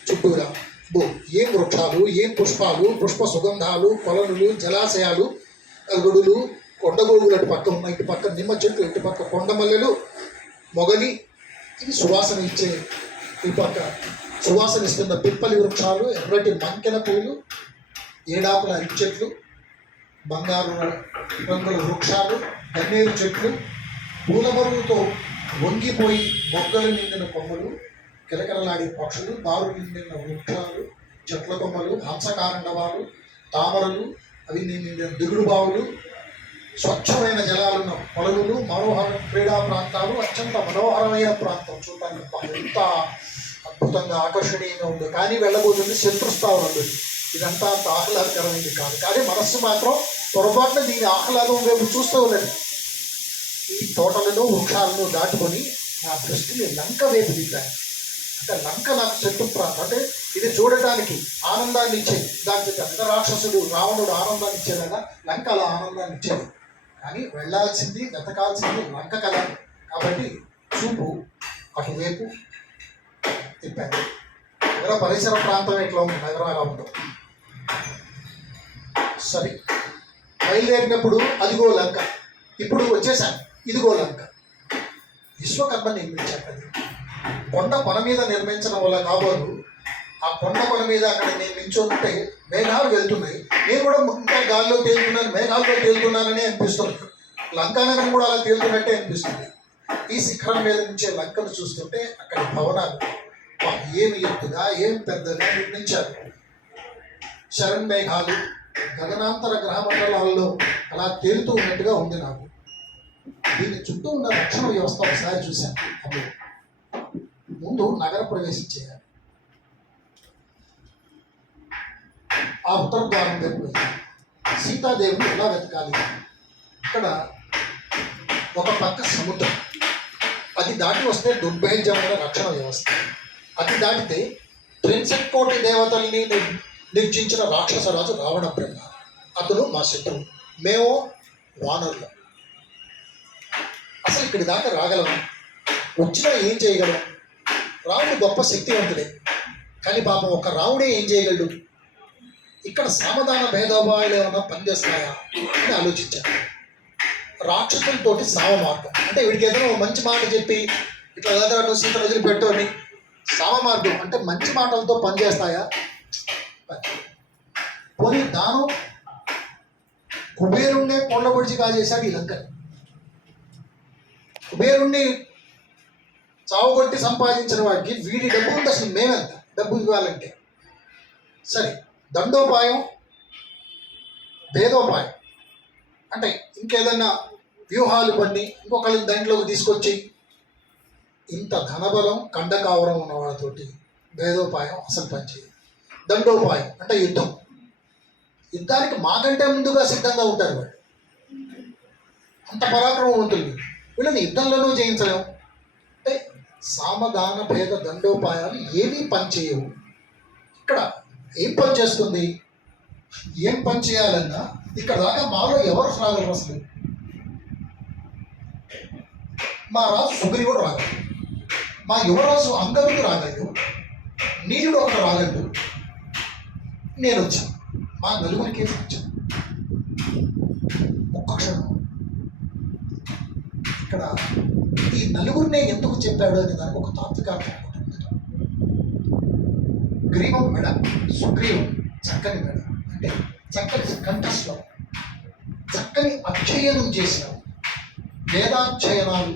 చుట్టూరా ఏం వృక్షాలు, ఏం పుష్పాలు, పుష్ప సుగంధాలు, కొలనులు, జలాశయాలు, గుడులు, కొండగోగులు అటు పక్క ఉన్న, ఇటు పక్క నిమ్మ చెట్లు, ఇటు పక్క కొండ మల్లెలు, మొగలి, ఇవి సువాసన ఇచ్చే, ఈ పక్క సువాసన ఇస్తున్న పిప్పలి వృక్షాలు, ఎర్రటి మంకెన పూలు, ఏడాకుల అరటి చెట్లు, బంగారు రంగుల వృక్షాలు, గన్నేరు చెట్లు, పూల బరువుతో వంగిపోయి మొగ్గలు నిండిన కొమ్మలు, కిలకిలలాడే పక్షులు, దారు నిండిన వృక్షాలు, చెట్ల కొమ్మలు, హంసకారండవాలు, తామరలు, అవి నిండిన దిగుడు బావులు, స్వచ్ఛమైన జలాలున్న పొలవులు, మనోహర క్రీడా ప్రాంతాలు, అత్యంత మనోహరమైన ప్రాంతం. చూడటానికి ఎంత అద్భుతంగా ఆకర్షణీయంగా ఉంది. కానీ వెళ్ళబోతుంది శత్రుస్థావరం. ఇదంతా అంత ఆహ్లాదకరమైంది కాదు. కానీ మనస్సు మాత్రం పొరపాటున దీని ఆహ్లాదం వైపు చూస్తూ ఉన్నది. ఈ తోటలను, వృక్షాలను దాటుకొని నా దృష్టిని లంక వైపు దిద్దాను. అంటే లంక నాకు శత్రు ప్రాంతం. అంటే ఇది చూడటానికి ఆనందాన్ని ఇచ్చేది. దానికి పెద్ద రాక్షసుడు రావణుడు ఆనందాన్ని ఇచ్చేలాగా లంక అలా ఆనందాన్ని ఇచ్చేది. కానీ వెళ్ళాల్సింది, వెతకాల్సింది లంక కదా. కాబట్టి చూపు అటువైపు తిప్పాను. నగర పరిసర ప్రాంతం ఎట్లా ఉంది, నగరం ఎలా ఉందో. సరే, బయలుదేరినప్పుడు అదిగో లంక, ఇప్పుడు వచ్చేసాను, ఇదిగో లంక. విశ్వకర్మ నిర్మించాను. అది కొండ కొన మీద నిర్మించడం వల్ల కాబోలు ఆ కొండ కొన మీద అక్కడ నేను నిల్చుంటే మేఘాలు వెళ్తున్నాయి. నేను కూడా ఇంకా గాల్లో తేలుతున్నాను, మేఘాల్లో తేలుతున్నానని అనిపిస్తుంది. లంకానగరం కూడా అలా తేలుతున్నట్టే అనిపిస్తుంది. ఈ శిఖరం మీద నుంచే లంకను చూస్తుంటే అక్కడ భవనాలు ఏమి ఎత్తుగా, ఏం పెద్దగా నిర్మించారు. శరణ్ మేఘాలు గగనాంతర గ్రహ మండలాల్లో అలా తేలుతూ ఉన్నట్టుగా ఉంది నాకు. దీని చుట్టూ ఉన్న రక్షణ వ్యవస్థ ఒకసారి చూశాను. అప్పుడు ముందు నగర ప్రవేశం చేయాలి. ఆ ఉత్తర ద్వారం వైపు వెళ్ళాలి. సీతాదేవిని ఎలా వెతకాలి? ఇక్కడ ఒక పక్క సముద్రం, అది దాటి వస్తే దుర్భేద్యమైన రక్షణ వ్యవస్థ. అది దాటితే 63 కోటి దేవతల్ని నిర్జించిన రాక్షసరాజు రావణ బ్రహ్మ, అతను మా శత్రువు, మేము వానరులం. అసలు ఇక్కడి దాకా రాగలము? వచ్చినా ఏం చేయగలం? రాముడు గొప్ప శక్తివంతుడే, కానీ పాపం ఒక రాముడే ఏం చేయగలడు? ఇక్కడ సామధాన భేదోపాయాలు ఏమైనా పనిచేస్తాయా అని ఆలోచించాను. రాక్షసులతోటి సామ మార్గం అంటే వీడికి ఏదైనా మంచి మాట చెప్పి ఇట్లా కదా నువ్వు సీతను వదిలిపెట్టు అని సామ మార్గం అంటే మంచి మాటలతో పనిచేస్తాయా? పోనీ దానం కుబేరుణ్ణే కొండ పొడిచి కాజేశాడు ఈ లంకని. కుబేరుణ్ణి చావుగొట్టి సంపాదించిన వాడికి వీడి డబ్బు ఉంది. అసలు మేమెంత డబ్బు ఇవ్వాలంటే? సరే, దండోపాయం, భేదోపాయం అంటే ఇంకేదన్నా వ్యూహాలు పన్ని ఇంకొకళ్ళని దాంట్లోకి తీసుకొచ్చి ఇంత ధనబలం కండకావరం ఉన్న వాళ్ళతోటి భేదోపాయం అసలు పనిచేయదు. దండోపాయం అంటే యుద్ధం. యుద్ధానికి మాకంటే ముందుగా సిద్ధంగా ఉంటారు వాళ్ళు. అంత పరాక్రమవంతులు. వీళ్ళని యుద్ధంలోనూ జయించలేము. అంటే సామధాన భేద దండోపాయాలు ఏమీ పనిచేయవు. ఇక్కడ ఏం పని చేస్తుంది? ఏం పని చేయాలన్నా ఇక్కడ దాకా మాలో ఎవరు రాగలరు? అసలు మా రాజు సుగ్రీవుడు రాగలడు, మా యువరాజు అంగదుడు రాగలడు, నీలుడు ఒకడు రాగలడు, నేను వచ్చాను. మా నలుగురికి వచ్చాను. ఒక్క క్షణం ఇక్కడ ఈ నలుగురినే ఎందుకు చెప్పాడు అనే దానికి ఒక తాత్వికార్థం ఉంటుంది. గ్రీవం మెడ, సుగ్రీవం చక్కని మెడ అంటే చక్కని కంఠస్వరం, చక్కని అధ్యయనం చేసిన, వేదాధ్యయనాలు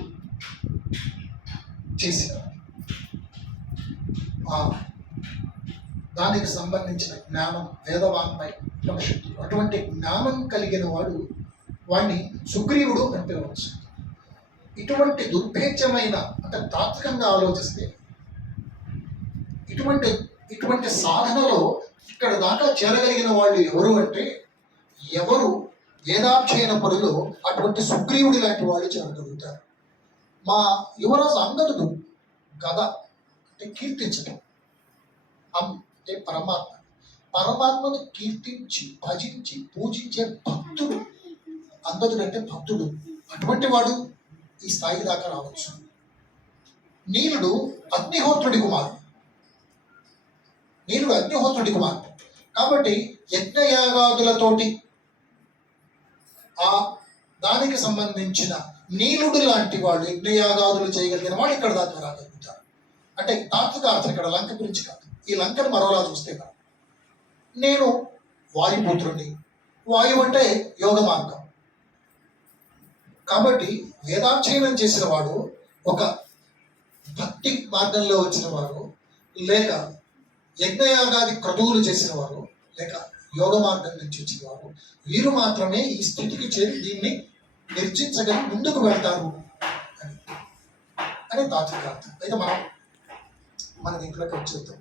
చేసిన, దానికి సంబంధించిన జ్ఞానం, వేదవాన్మై ఉపనిషత్తులు, అటువంటి జ్ఞానం కలిగిన వాడు వాడిని సుగ్రీవుడు అని పిలవచ్చు. ఇటువంటి దుర్భేద్యమైన, అంటే తాత్వికంగా ఆలోచిస్తే ఇటువంటి సాధనలో ఇక్కడ దాకా చేరగలిగిన వాళ్ళు ఎవరు అంటే, ఎవరు వేదాధ్యయన పనులు అటువంటి సుగ్రీవుడి లాంటి వాళ్ళు చేరగలుగుతారు. మా యువరాజు అంగదుడు గద అంటే కీర్తించటం, అంటే పరమాత్మను కీర్తించి భజించి పూజించే భక్తుడు అంగదుడు అంటే భక్తుడు. అటువంటి వాడు ఈ స్థాయి దాకా రావచ్చు. నీలుడు అగ్నిహోత్రుడి కుమారుడు. కాబట్టి యజ్ఞయాగాదులతోటి ఆ దానికి సంబంధించిన నీలుడు లాంటి వాళ్ళు, యజ్ఞయాగాదులు చేయగలిగిన వాళ్ళు ఇక్కడ దాకా రాగలుగుతారు. అంటే తాత్విక అర్థం ఇక్కడ లంక గురించి కాదు. ఈ లంకను మరోలా చూస్తే కాదు, నేను వాయుపుత్రుడిని, వాయువు అంటే యోగ మార్గం. కాబట్టి వేదాధ్యయనం చేసిన వాడు, ఒక భక్తి మార్గంలో వచ్చిన వారు, లేక యజ్ఞయాగాది క్రతువులు చేసిన వారు, లేక యోగ మార్గం నుంచి వచ్చిన వారు, వీరు మాత్రమే ఈ స్థితికి చేరి దీన్ని నిర్జించగలిగి ముందుకు వెళ్తారు అని తాత్విక అర్థం. అయితే మన దీంట్లోకి వచ్చేద్దాం.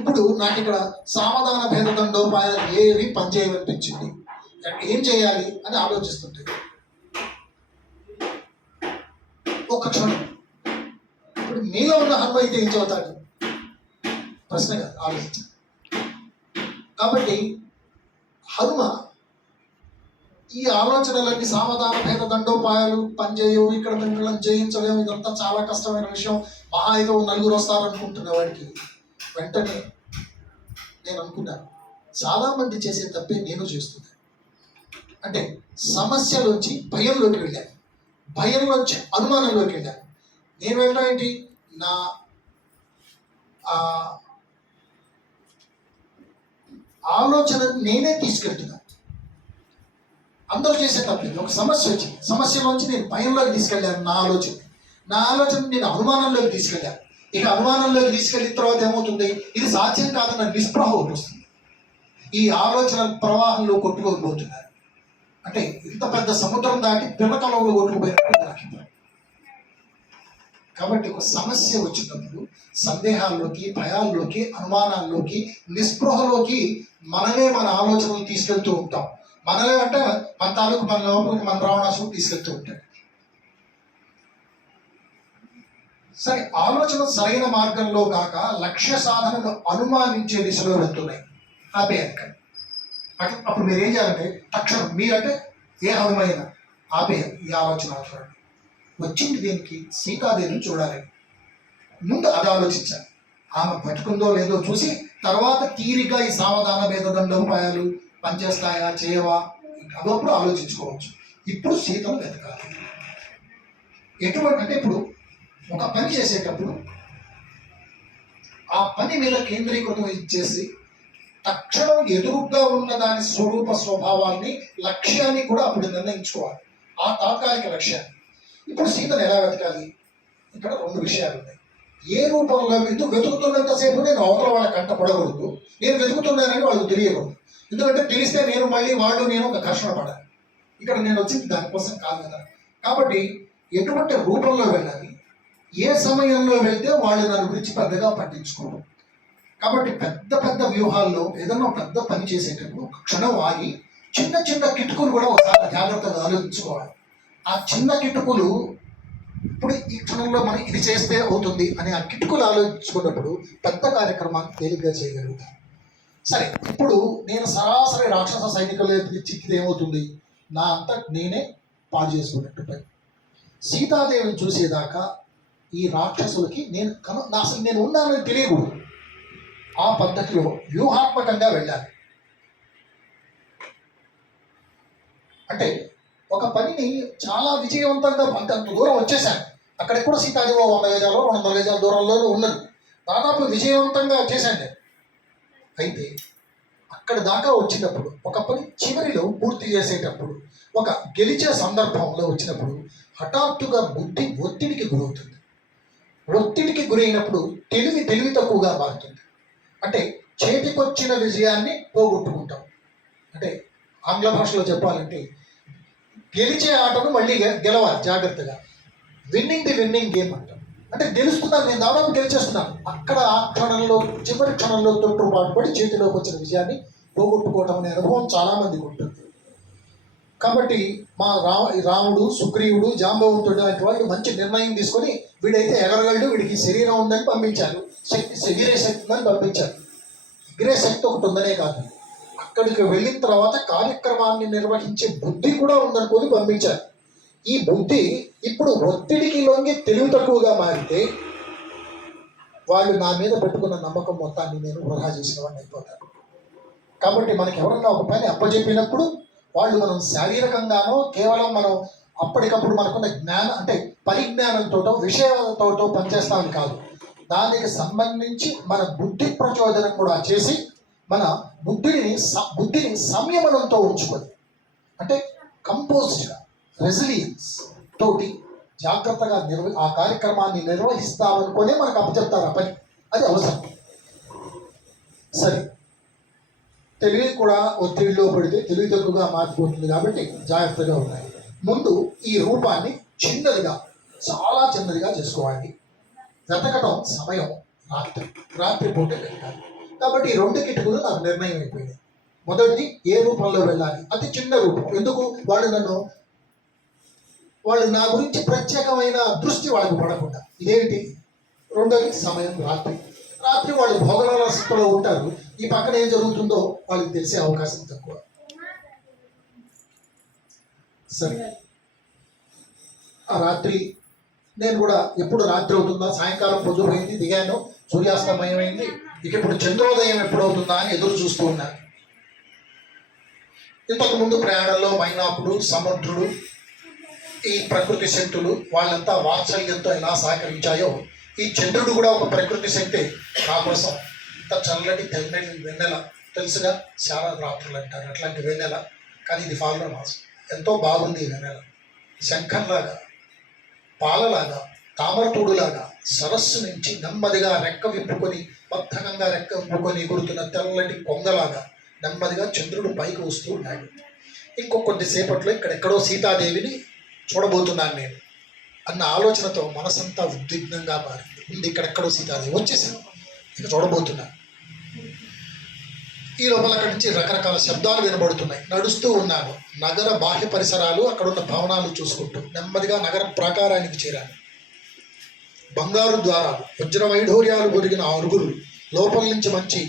ఇప్పుడు నాకు ఇక్కడ సామధాన భేద దండోపాయాలు ఏవి పనిచేయవనిపించింది, ఏం చేయాలి అని ఆలోచిస్తుంటే ఒక్క క్షణం, ఇప్పుడు మీలో ఉన్న హనుమ అయితే ఏం చదువుతాడు ప్రశ్న కాదు, ఆలోచించాలి. కాబట్టి హనుమ ఈ ఆలోచనలన్నీ సామధాన భేద దండోపాయాలు పనిచేయవు, ఇక్కడ మిమ్మల్ని జయించలేము, ఇదంతా చాలా కష్టమైన విషయం, మహా అయితే నలుగురు వస్తారనుకుంటున్న వాడికి వెంటనే నేను అనుకున్నాను, చాలామంది చేసే తప్పే నేను చేస్తున్నాను. అంటే సమస్యలోంచి భయంలోకి వెళ్ళాను, భయంలోంచి అనుమానంలోకి వెళ్ళాను. నేను వెళ్ళడం ఏంటి, నా ఆలోచన నేనే తీసుకెళ్తున్నాను. అందరూ చేసే తప్పేది. ఒక సమస్య వచ్చింది, సమస్యలోంచి నేను భయంలోకి తీసుకెళ్ళాను నా ఆలోచన నేను అనుమానంలోకి తీసుకెళ్ళాను. ఇక అనుమానంలోకి తీసుకెళ్ళిన తర్వాత ఏమవుతుంది, ఇది సాధ్యం కాదన్న నిస్పృహ వస్తుంది. ఈ ఆలోచన ప్రవాహంలో కొట్టుకోకపోతున్నారు. అంటే ఇంత పెద్ద సముద్రం దాటి పిల్లకలంలో కొట్టుకుపోయినట్టు. కాబట్టి ఒక సమస్య వచ్చినప్పుడు సందేహాల్లోకి, భయాల్లోకి, అనుమానాల్లోకి, నిస్పృహలోకి మనమే మన ఆలోచనలు తీసుకెళ్తూ ఉంటాం. మనలే అంటే మన తాలూకు, మన లోపలికి మన రావణాసుకు తీసుకెళ్తూ ఉంటాడు. సరే, ఆలోచన సరైన మార్గంలో కాక లక్ష్య సాధనను అనుమానించే దిశలో వెళ్తున్నాయి. ఆపేయాలి. అప్పుడు మీరు ఏం చేయాలంటే, తక్షణం మీరంటే ఏ హనుమైన ఆపేయాలి. ఈ ఆలోచన వచ్చింది దేనికి, సీతాదేవిని చూడాలి. ముందు అది ఆలోచించాలి. ఆమె బతుకుందో లేదో చూసి తర్వాత తీరిగా ఈ సావధాన భేద దండోపాయాలు పనిచేస్తాయా చేయవా అదప్పుడు ఆలోచించుకోవచ్చు. ఇప్పుడు సీతను వెతకాలి. ఎటువంటి అంటే, ఇప్పుడు ఒక పని చేసేటప్పుడు ఆ పని మీద కేంద్రీకృతం ఇచ్చేసి తక్షణం ఎదురుగా ఉన్న దాని స్వరూప స్వభావాన్ని, లక్ష్యాన్ని కూడా అప్పుడు నిర్ణయించుకోవాలి. ఆ తాత్కాలిక లక్ష్యాన్ని. ఇప్పుడు సీతను ఎలా వెతకాలి, ఇక్కడ రెండు విషయాలు ఉన్నాయి. ఏ రూపంలో ఎందుకు వెతుకుతున్నంతసేపు నేను అవతల వాళ్ళ కంట పడకూడదు, నేను వెతుకుతున్నానని వాళ్ళకు తెలియకూడదు. ఎందుకంటే తెలిస్తే నేను మళ్ళీ నేను ఒక ఘర్షణ పడాలి. ఇక్కడ నేను వచ్చింది దానికోసం కాదు కదా. కాబట్టి ఎటువంటి రూపంలో వెళ్ళాలి, ఏ సమయంలో వెళ్తే వాళ్ళు దాని గురించి పెద్దగా పట్టించుకోరు. కాబట్టి పెద్ద పెద్ద వ్యూహాల్లో ఏదన్నా పెద్ద పని చేసేటప్పుడు క్షణం ఆగి చిన్న చిన్న కిటుకులు కూడా ఒకసారి జాగ్రత్తగా ఆలోచించుకోవాలి. ఆ చిన్న కిటుకులు, ఇప్పుడు ఈ క్షణంలో మనం ఇది చేస్తే అవుతుంది అని ఆ కిటుకులు ఆలోచించుకున్నప్పుడు పెద్ద కార్యక్రమాన్ని తేలిగ్గా చేయగలుగుతాం. సరే, ఇప్పుడు నేను సరాసరి రాక్షస సైనికులు చిక్కితే ఏమవుతుంది, నా అంతా నేనే పాడు చేసుకున్నట్టు పని. సీతాదేవిని చూసేదాకా ఈ రాక్షసులకి అసలు నేను ఉన్నానని తెలియకూడదు. ఆ పద్ధతిలో వ్యూహాత్మకంగా వెళ్ళాలి. అంటే ఒక పనిని చాలా విజయవంతంగా అంత దూరం వచ్చేసాను, అక్కడికి కూడా సీతాదేవి 100 గజాలు 200 గజాల దూరంలో ఉన్నది, దాదాపు విజయవంతంగా చేశాను. అయితే అక్కడ దాకా వచ్చినప్పుడు, ఒక పని చివరిలో పూర్తి చేసేటప్పుడు, ఒక గెలిచే సందర్భంలో వచ్చినప్పుడు హఠాత్తుగా బుద్ధి ఒత్తిడికి గురవుతుంది. ఒత్తిడికి గురైనప్పుడు తెలివి తక్కువగా మారుతుంది. అంటే చేతికొచ్చిన విజయాన్ని పోగొట్టుకుంటాం. అంటే ఆంగ్ల భాషలో చెప్పాలంటే గెలిచే ఆటను మళ్ళీ గెలవాలి జాగ్రత్తగా. విన్నింగ్ ది విన్నింగ్ గేమ్ అంటాం. అంటే గెలుస్తున్నాను, నేను దాదాపు గెలిచేస్తున్నాను, అక్కడ ఆ క్షణంలో చివరి క్షణంలో తొట్టుపాటు పడి చేతిలోకి వచ్చిన విజయాన్ని పోగొట్టుకోవటం అనే అనుభవం చాలామందికి ఉంటుంది. కాబట్టి మా రాముడు, సుగ్రీవుడు, జాంబవంతుడు లాంటి వాళ్ళు మంచి నిర్ణయం తీసుకొని వీడైతే ఎగరగలడు, వీడికి శరీరం ఉందని పంపించారు, ఎగిరే శక్తి ఉందని పంపించారు. ఎగిరే శక్తి ఒకటి ఉందనే కాదు, అక్కడికి వెళ్ళిన తర్వాత కార్యక్రమాన్ని నిర్వహించే బుద్ధి కూడా ఉందనుకొని పంపించారు. ఈ బుద్ధి ఇప్పుడు ఒత్తిడికి లొంగి తెలివి తక్కువగా మారితే వాళ్ళు నా మీద పెట్టుకున్న నమ్మకం మొత్తాన్ని నేను వృధా చేసిన వాడిని అయిపోతాను. కాబట్టి మనకి ఎవరన్నా ఒక పని అప్పచెప్పినప్పుడు వాళ్ళు మనం శారీరకంగానో కేవలం మనం అప్పటికప్పుడు మనకున్న జ్ఞానం అంటే పరిజ్ఞానంతో విషయాలతో పనిచేస్తామని కాదు, దానికి సంబంధించి మన బుద్ధి ప్రచోదనం కూడా చేసి మన బుద్ధిని సంయమనంతో ఉంచుకొని, అంటే కంపోజ్డ్గా రెసిలియన్స్ తోటి జాగ్రత్తగా ఆ కార్యక్రమాన్ని నిర్వహిస్తామనుకునే మనకు అప్పచెప్తారు ఆ పని, అది అవసరం. సరే, తెలివి కూడా ఒత్తిడిలో పడితే తెలివి తక్కువగా మారిపోతుంది కాబట్టి జాగ్రత్తగా ఉండాలి. ముందు ఈ రూపాన్ని చిన్నదిగా, చాలా చిన్నదిగా చేసుకోవాలి. వెతకటం సమయం రాత్రి పూట వెతకాలి. కాబట్టి ఈ 2 కిటుకులు నాకు నిర్ణయం అయిపోయింది. మొదటిది ఏ రూపంలో వెళ్ళాలి, అతి చిన్న రూపం. ఎందుకు వాళ్ళు నా గురించి ప్రత్యేకమైన దృష్టి వాళ్ళకు పడకుండా, ఇదేంటి. రెండోది సమయం రాత్రి వాళ్ళు భోగనాల స్థితిలో ఉంటారు, ఈ పక్కన ఏం జరుగుతుందో వాళ్ళకి తెలిసే అవకాశం తక్కువ. సరే, ఆ రాత్రి నేను కూడా ఎప్పుడు రాత్రి అవుతుందా, సాయంకాలం పొద్దుపోయింది, దిగాను, సూర్యాస్తమయం అయింది, ఇక ఇప్పుడు చంద్రోదయం ఎప్పుడవుతుందా అని ఎదురు చూస్తూ ఉన్నాను. ఇంతకుముందు ప్రయాణంలో మైనాకుడు, సముద్రుడు, ఈ ప్రకృతి శక్తులు వాళ్ళంతా వాత్సల్యంతో ఎలా సహకరించాయో, ఈ చంద్రుడు కూడా ఒక ప్రకృతి శక్తి నా కోసం ఇంత చల్లటి వెన్నెల, తెలుసుగా చాలా రాత్రులు అంటారు అట్లాంటి వెన్నెల, కానీ ఇది ఫాల్గుణ మాసం, ఎంతో బాగుంది ఈ వెన్నెల. శంఖంలాగా, పాలలాగా, తామరతూడులాగా సరస్సు నుంచి నెమ్మదిగా రెక్క విప్పుకొని, బద్ధకంగా రెక్క విప్పుకొని ఎగురుతున్న తెల్లటి కొంగలాగా నెమ్మదిగా చంద్రుడు పైకి వస్తూ ఉన్నాడు. కొద్దిసేపట్లో ఇక్కడెక్కడో సీతాదేవిని చూడబోతున్నాను నేను అన్న ఆలోచనతో మనసంతా ఉద్విగ్నంగా మారింది. ముందు ఇక్కడెక్కడో సీతాదేవి వచ్చేసాను, ఇక చూడబోతున్నాను. ఈ లోపల అక్కడి నుంచి రకరకాల శబ్దాలు వినబడుతున్నాయి. నడుస్తూ ఉన్నాను, నగర బాహ్య పరిసరాలు, అక్కడున్న భవనాలు చూసుకుంటూ నెమ్మదిగా నగర ప్రాకారానికి చేరాను. బంగారు ద్వారాలు, వజ్ర వైఢూర్యాలు పొరిగిన అరుగులు, లోపల నుంచి మంచి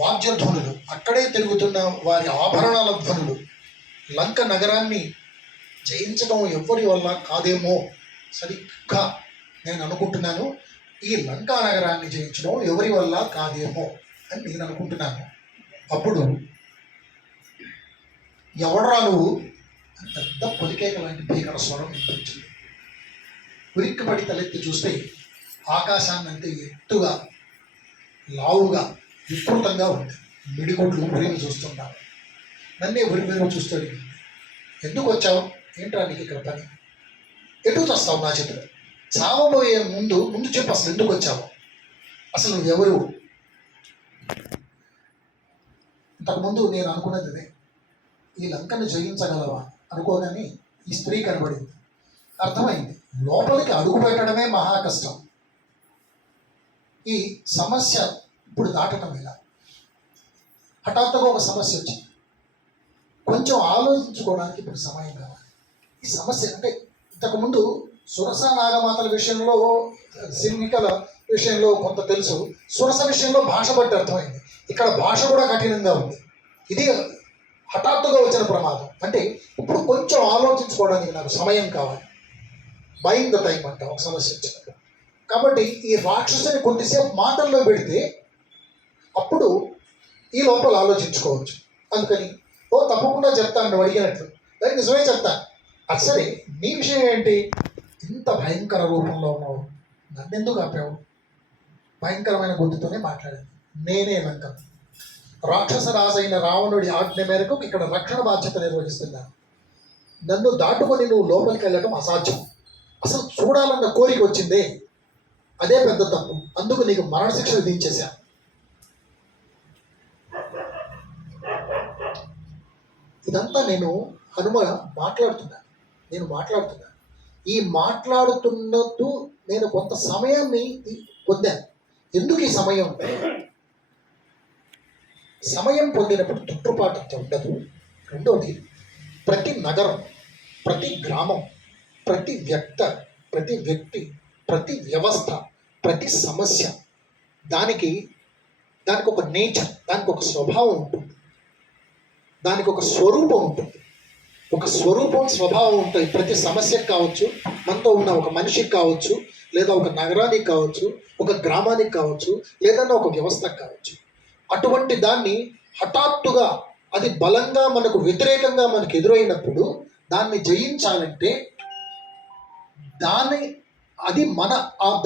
వాద్యధ్వనులు, అక్కడే తిరుగుతున్న వారి ఆభరణాల ధ్వనులు. లంక నగరాన్ని జయించడం ఎవ్వరి వల్ల కాదేమో, సరిగ్గా నేను అనుకుంటున్నాను, ఈ లంకా నగరాన్ని జయించడం ఎవరి వల్ల కాదేమో అని నేను అనుకుంటున్నాను. అప్పుడు ఎవడరా నువ్వు పెద్ద పొలికేక లాంటి భీకర స్వరం వినిపించింది. ఉరిక్కిపడి తలెత్తి చూస్తే ఆకాశాన్ని అంతే ఎత్తుగా, లావుగా, వికృతంగా ఉంది. మిడిగుడ్లు ఉరిమి చూస్తున్నాను. నన్నే ఉరిమి చూస్తాడు. ఎందుకు వచ్చావు, ఏంట్రా నీకు ఇక్కడ పని, ఎటు వస్తావు నా చేతిలో, చావబోయే ముందు చెప్పు అసలు ఎందుకు వచ్చావు, అసలు నువ్వెవరు. ఇంతకుముందు నేను అనుకున్నది అదే, ఈ లంకను జయించగలవా అనుకోగానే ఈ స్త్రీ కనబడింది. అర్థమైంది, లోపలికి అడుగు పెట్టడమే మహా కష్టం. ఈ సమస్య ఇప్పుడు దాటడం ఎలా. హఠాత్తుగా ఒక సమస్య వచ్చింది, కొంచెం ఆలోచించుకోవడానికి ఇప్పుడు సమయం కావాలి. ఈ సమస్య అంటే ఇంతకుముందు సురస నాగమాతల విషయంలో, సిన్నికల విషయంలో కొంత తెలుసు, సురస విషయంలో భాష బట్టి అర్థమైంది. ఇక్కడ భాష కూడా కఠినంగా ఉంది. ఇది హఠాత్తుగా వచ్చిన ప్రమాదం. అంటే ఇప్పుడు కొంచెం ఆలోచించుకోవడానికి నాకు సమయం కావాలి. బయింగ్ ద టైం అంట ఒక సమస్య వచ్చినప్పుడు. కాబట్టి ఈ రాక్షసుని కొద్దిసేపు మాటల్లో పెడితే అప్పుడు ఈ లోపల ఆలోచించుకోవచ్చు. అందుకని తప్పకుండా చెప్తాను, నువ్వు అడిగినట్లు దానికి నిజమే చెప్తాను. అసలే నీ విషయం ఏంటి, ఇంత భయంకర రూపంలో ఉన్నావు, నన్నెందుకు ఆపావు. భయంకరమైన గొంతుతోనే మాట్లాడింది. నేనే లంక, రాక్షస రాజైన రావణుడి ఆజ్ఞ మేరకు ఇక్కడ రక్షణ బాధ్యత నిర్వహిస్తున్నాను. నన్ను దాటుకొని నువ్వు లోపలికి వెళ్ళటం అసాధ్యం. అసలు చూడాలన్న కోరిక వచ్చిందే, అదే పెద్ద తప్పు. అందుకు నీకు మరణశిక్ష విధించేశా. ఇదంతా నేను హనుమ మాట్లాడుతున్నాను, నేను మాట్లాడుతున్నాను. ఈ మాట్లాడుతున్నట్టు నేను కొంత సమయాన్ని పొందాను. ఎందుకు ఈ సమయం అంటే, సమయం పొందినప్పుడు తుట్టుపాటు అంత ఉండదు. రెండోది, ప్రతి నగరం, ప్రతి గ్రామం, ప్రతి వ్యక్తి, ప్రతి వ్యవస్థ, ప్రతి సమస్య దానికి ఒక నేచర్, దానికి ఒక స్వభావం ఉంటుంది, దానికి ఒక స్వరూపం ఉంటుంది. ఒక స్వరూపం, స్వభావం ఉంటుంది. ప్రతి సమస్యకు కావచ్చు, మనతో ఉన్న ఒక మనిషికి కావచ్చు, లేదా ఒక నగరానికి కావచ్చు, ఒక గ్రామానికి కావచ్చు, లేదన్నా ఒక వ్యవస్థకు కావచ్చు. అటువంటి దాన్ని హఠాత్తుగా అది బలంగా మనకు వ్యతిరేకంగా మనకు ఎదురైనప్పుడు దాన్ని జయించాలంటే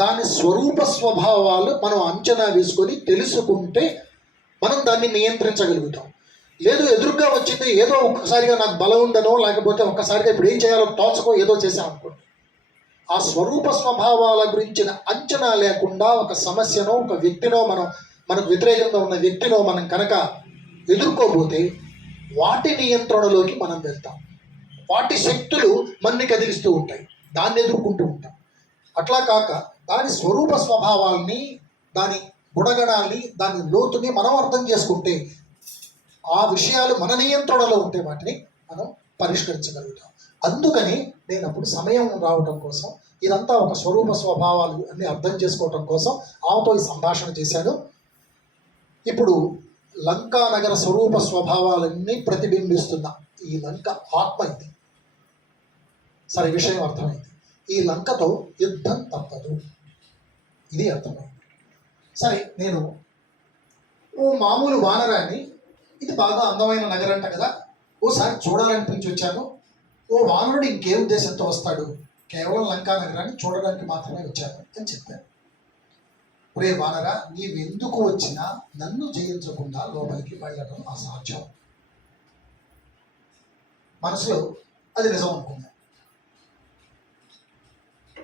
దాని స్వరూప స్వభావాలు మనం అంచనా వేసుకొని తెలుసుకుంటే మనం దాన్ని నియంత్రించగలుగుతాం. లేదు ఎదురుగా వచ్చింది, ఏదో ఒక్కసారిగా నాకు బలం ఉందనో, లేకపోతే ఒక్కసారిగా ఇప్పుడు ఏం చేయాలో తోచకో ఏదో చేసామనుకోండి, ఆ స్వరూప స్వభావాల గురించిన అంచనా లేకుండా ఒక సమస్యనో, ఒక వ్యక్తినో, మనకు వ్యతిరేకంగా ఉన్న వ్యక్తినో మనం కనుక ఎదుర్కోబోతే వాటి నియంత్రణలోకి మనం వెళ్తాం. వాటి శక్తులు మనని కదిలిస్తూ ఉంటాయి, దాన్ని ఎదుర్కొంటూ ఉంటాం. అట్లా కాక దాని స్వరూప స్వభావాల్ని, దాని గుణగణాల్ని, దాని లోతుని మనం అర్థం చేసుకుంటే, ఆ విషయాలు మన నియంత్రణలో ఉంటే వాటిని మనం పరిష్కరించగలుగుతాం. అందుకని నేను అప్పుడు సమయం రావటం కోసం, ఇదంతా ఒక స్వరూప స్వభావాలు అన్ని అర్థం చేసుకోవటం కోసం ఆమెతో ఈ సంభాషణ చేశాను. ఇప్పుడు లంకా నగర స్వరూప స్వభావాలన్నీ ప్రతిబింబిస్తున్న ఈ లంక ఆత్మ ఇది. సరే, విషయం అర్థమైంది. ఈ లంకతో యుద్ధం తప్పదు, ఇది అర్థమైంది. సరే, నేను ఓ మామూలు వానరాన్ని, ఇది బాగా అందమైన నగరంట కదా, ఓసారి చూడాలనిపించి వచ్చాను. ఓ వానరుడు ఇంకే ఉద్దేశంతో వస్తాడు, కేవలం లంకా నగరాన్ని చూడడానికి మాత్రమే వచ్చాను అని చెప్పాను. ఒరే వానరా, నీవెందుకు వచ్చినా నన్ను జయించకుండా లోపలికి వెళ్ళడం అసాధ్యం. మనసులో అది నిజం అనుకున్నా.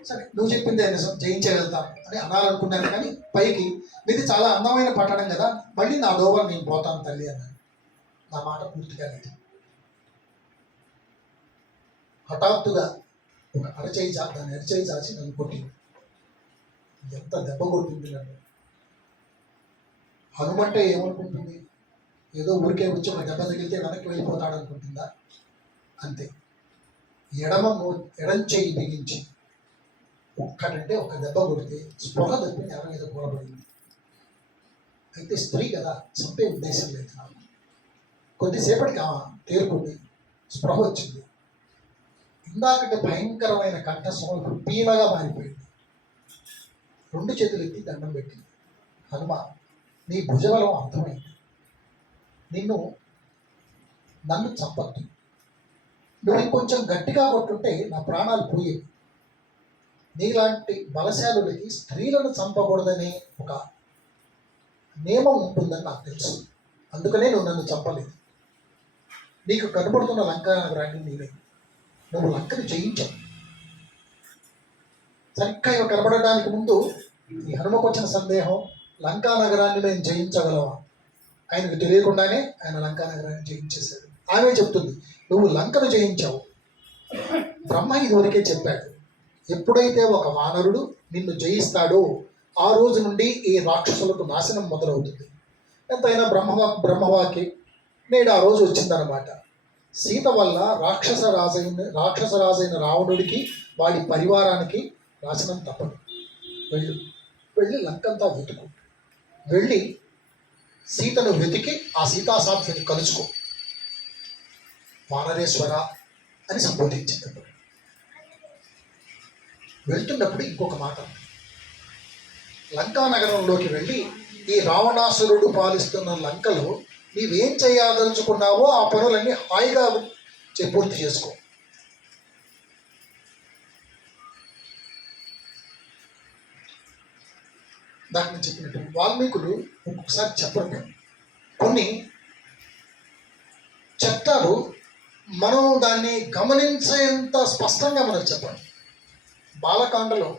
సరే, నువ్వు చెప్పిందే నిజం, జయించే వెళ్తాను అని అనాలనుకున్నాను. కానీ పైకి మీది చాలా అందమైన పట్టణం కదా, మళ్ళీ నా లోపల నేను పోతాను తల్లి అన్నాను. నా మాట పూర్తిగా లేదు. హఠాత్తుగా ఒక దాన్ని అరచేయి చాచి నన్ను కొట్టింది. ఎంత దెబ్బ కొట్టింది నన్ను. హనుమంటే ఏమనుకుంటుంది? ఏదో ఊరికే వచ్చి ఒక దెబ్బ తగిలితే వెనక్కి వెళ్ళిపోతాడు అనుకుంటుందా? అంతే. ఎడం చెయ్యి బిగించి ఒక్కటంటే ఒక దెబ్బ కొడితే స్పృహ తప్పి నేల మీద కూలబడింది. అయితే స్త్రీ కదా, చంపే ఉద్దేశం లేదు నాకు. కొద్దిసేపటికి ఆమె తేరుకుంది, స్పృహ వచ్చింది. ఇందాకంటే భయంకరమైన కంఠస్వరం ఇప్పుడు పీలగా మారిపోయింది. రెండు చేతులు ఎత్తి దండం పెట్టింది. హనుమ, నీ భుజబలం అర్థమైంది. నన్ను చంపద్దు. నువ్వు ఇంకొంచెం గట్టిగా కొట్టుంటే నా ప్రాణాలు పోయేవి. నీలాంటి బలశాలులకి స్త్రీలను చంపకూడదనే ఒక నియమం ఉంటుందని నాకు తెలుసు. అందుకనే నువ్వు నన్ను చంపలేదు. నీకు కనబడుతున్న లంకా నగరాన్ని నీవే. నువ్వు లంకను జయించావు. సరిగ్గా ఇవి కనబడడానికి ముందు ఈ హనుమకు వచ్చిన సందేహం, లంకా నగరాన్ని మేము జయించగలవా? ఆయనకు తెలియకుండానే ఆయన లంకా నగరాన్ని జయించేశాడు. ఆమె చెప్తుంది, నువ్వు లంకను జయించావు. బ్రహ్మ ఇదివరకే చెప్పాడు, ఎప్పుడైతే ఒక వానరుడు నిన్ను జయిస్తాడో ఆ రోజు నుండి ఈ రాక్షసులకు నాశనం మొదలవుతుంది. ఎంతైనా బ్రహ్మవాకి నేడు ఆ రోజు వచ్చిందనమాట. సీత వల్ల రాక్షసరాజైన రావణుడికి, వాడి పరివారానికి నాశనం తప్పదు. వెళ్ళి లంకంతా వెతుకు. వెళ్ళి సీతను వెతికి ఆ సీతాసాధ్యని కలుసుకో. వానరేశ్వర అని సంబోధించినప్పుడు వెళ్తున్నప్పుడు ఇంకొక మాట, లంకా నగరంలోకి వెళ్ళి ఈ రావణాసురుడు పాలిస్తున్న లంకలో నీవేం చేయాదలుచుకున్నావో ఆ పనులన్నీ హాయిగా పూర్తి చేసుకో. దాన్ని చెప్పినట్టు వాల్మీకులు ఒక్కొక్కసారి చెప్పరు, కొన్ని చెప్తారు, మనం దాన్ని గమనించేంత స్పష్టంగా మనకు చెప్పండి. బాలకాండలో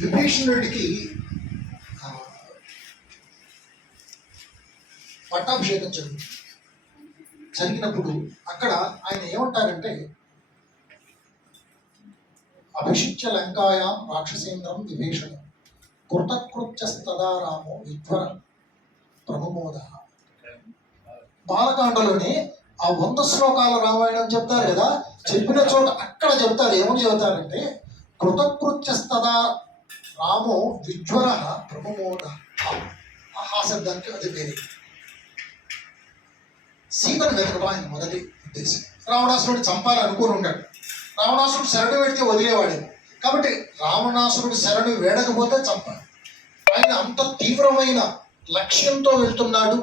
విభీషణుడికి పట్టాభిషేకం జరిగినప్పుడు అక్కడ ఆయన ఏమంటారంటే, అభిషిచ్య లంకాయాం రాక్షసేంద్రం విభీషణం కృతకృత్యస్తదారామో విధ్వర ప్రభుమోద. బాలకాండలోనే ఆ 100 శ్లోకాల రామాయణం చెప్తారు కదా, చెప్పిన చోట అక్కడ చెప్తారు. ఏమని చెబుతారంటే, కృతకృత్యస్తదా రామో విజ్వర ప్రభుమోద. ఆ శబ్దానికి అది వేరే. సీతను వెతకడం ఆయన మొదటి ఉద్దేశం. రావణాసురుడు చంపాలనుకుని ఉన్నాడు. రావణాసురుడు శరణు పెడితే వదిలేవాడే. కాబట్టి రావణాసురుడు శరణు వేడకపోతే చంపాడు. ఆయన అంత తీవ్రమైన లక్ష్యంతో వెళ్తున్నాడు